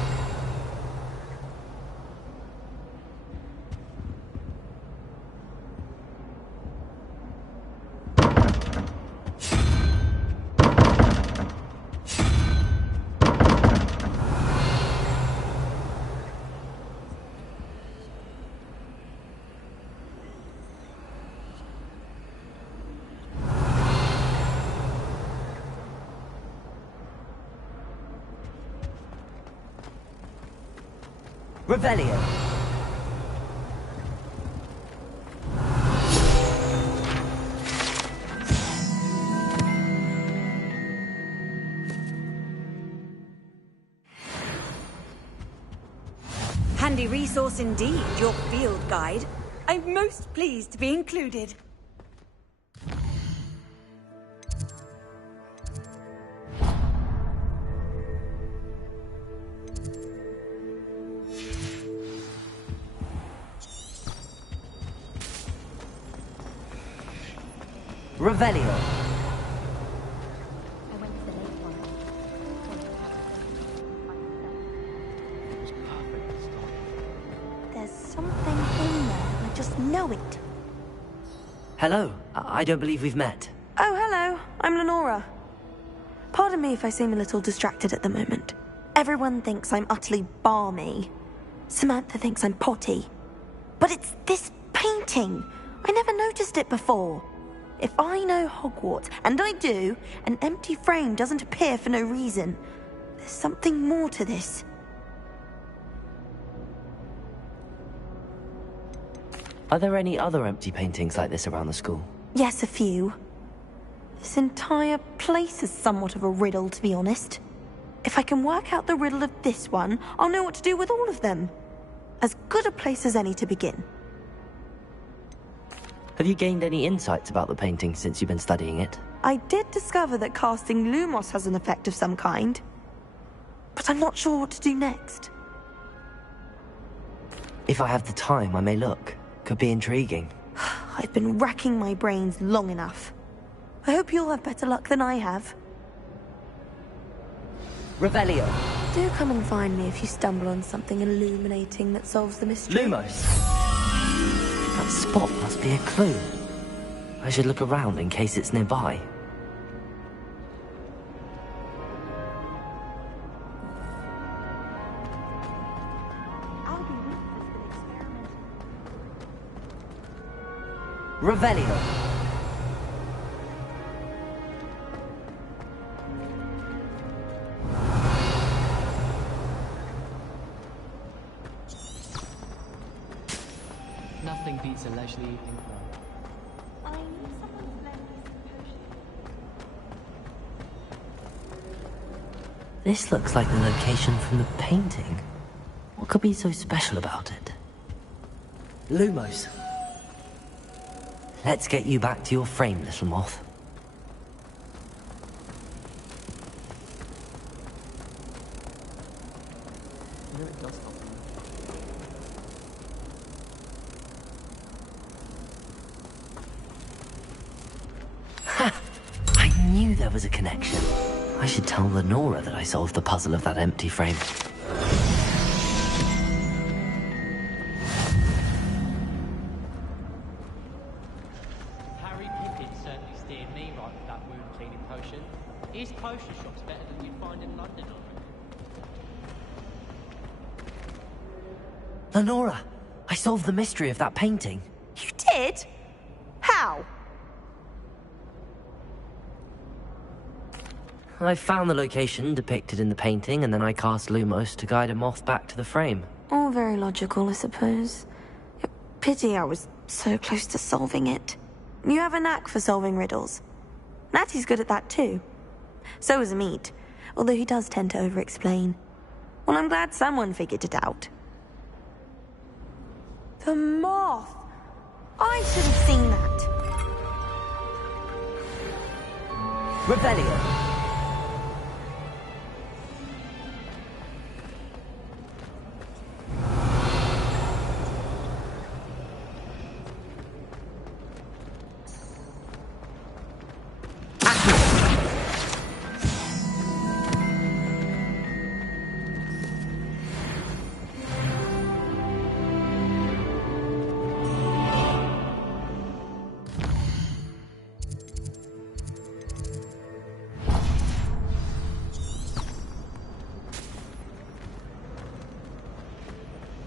Revelio. Handy resource indeed, your field guide. I'm most pleased to be included. Revelio. There's something in there. I just know it. Hello. I don't believe we've met. Oh, hello. I'm Lenora. Pardon me if I seem a little distracted at the moment. Everyone thinks I'm utterly balmy. Samantha thinks I'm potty. But it's this painting. I never noticed it before. If I know Hogwarts, and I do, an empty frame doesn't appear for no reason. There's something more to this. Are there any other empty paintings like this around the school? Yes, a few. This entire place is somewhat of a riddle, to be honest. If I can work out the riddle of this one, I'll know what to do with all of them. As good a place as any to begin. Have you gained any insights about the painting since you've been studying it? I did discover that casting Lumos has an effect of some kind. But I'm not sure what to do next. If I have the time, I may look. Could be intriguing. I've been racking my brains long enough. I hope you'll have better luck than I have. Revelio. Do come and find me if you stumble on something illuminating that solves the mystery. Lumos. That spot must be a clue. I should look around in case it's nearby. Revelio. Nothing beats a leisurely evening flow. This looks like the location from the painting. What could be so special about it? Lumos. Let's get you back to your frame, little moth. You know it does help. Ha! I knew there was a connection. I should tell Lenora that I solved the puzzle of that empty frame. Harry Pippin certainly steered me right with that wound cleaning potion. His potion shop's better than you'd find in London, I reckon. Lenora, I solved the mystery of that painting. You did? How? I found the location depicted in the painting, and then I cast Lumos to guide a moth back to the frame. All very logical, I suppose. Pity I was so close to solving it. You have a knack for solving riddles. Natty's good at that too. So is Amit, although he does tend to over-explain. Well, I'm glad someone figured it out. The moth! I should have seen that. Revelio.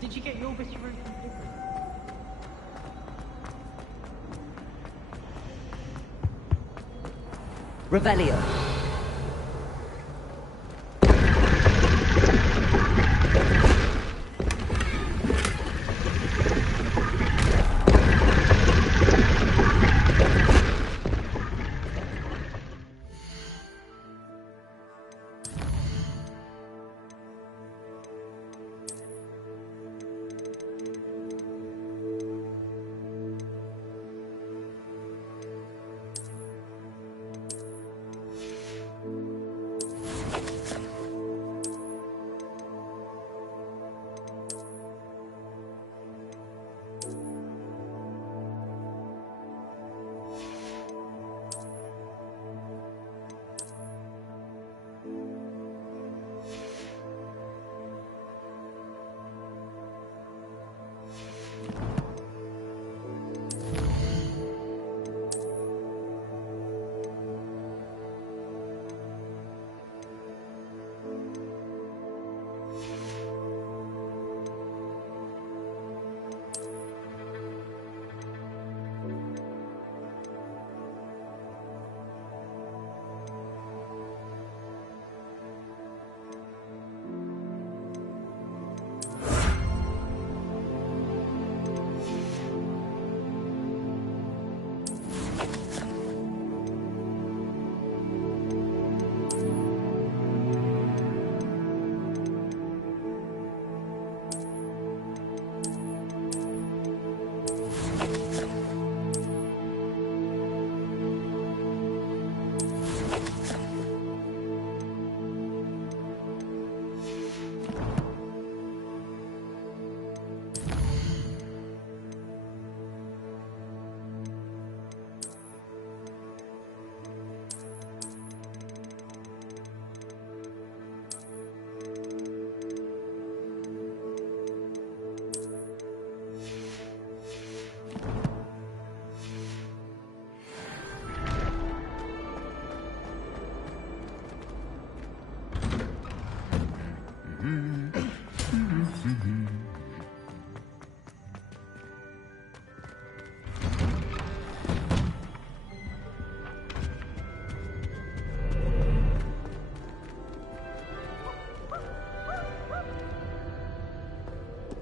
Did you get your bit of room from Pippin? Revelio.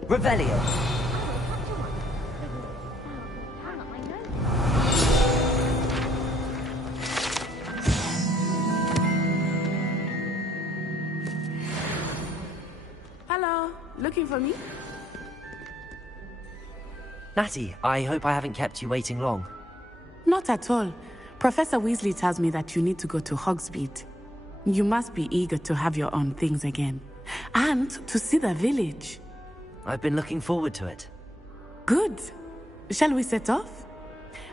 Revelio. Hello, looking for me? Natty, I hope I haven't kept you waiting long. Not at all. Professor Weasley tells me that you need to go to Hogsmeade. You must be eager to have your own things again. And to see the village. I've been looking forward to it. Good. Shall we set off?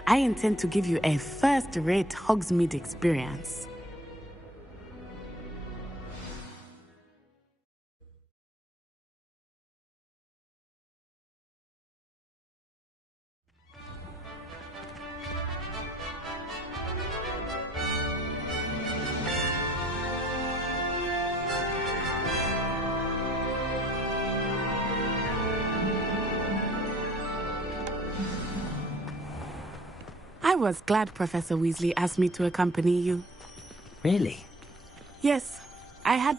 I intend to give you a first-rate Hogsmeade experience. I was glad Professor Weasley asked me to accompany you. Really? Yes, I had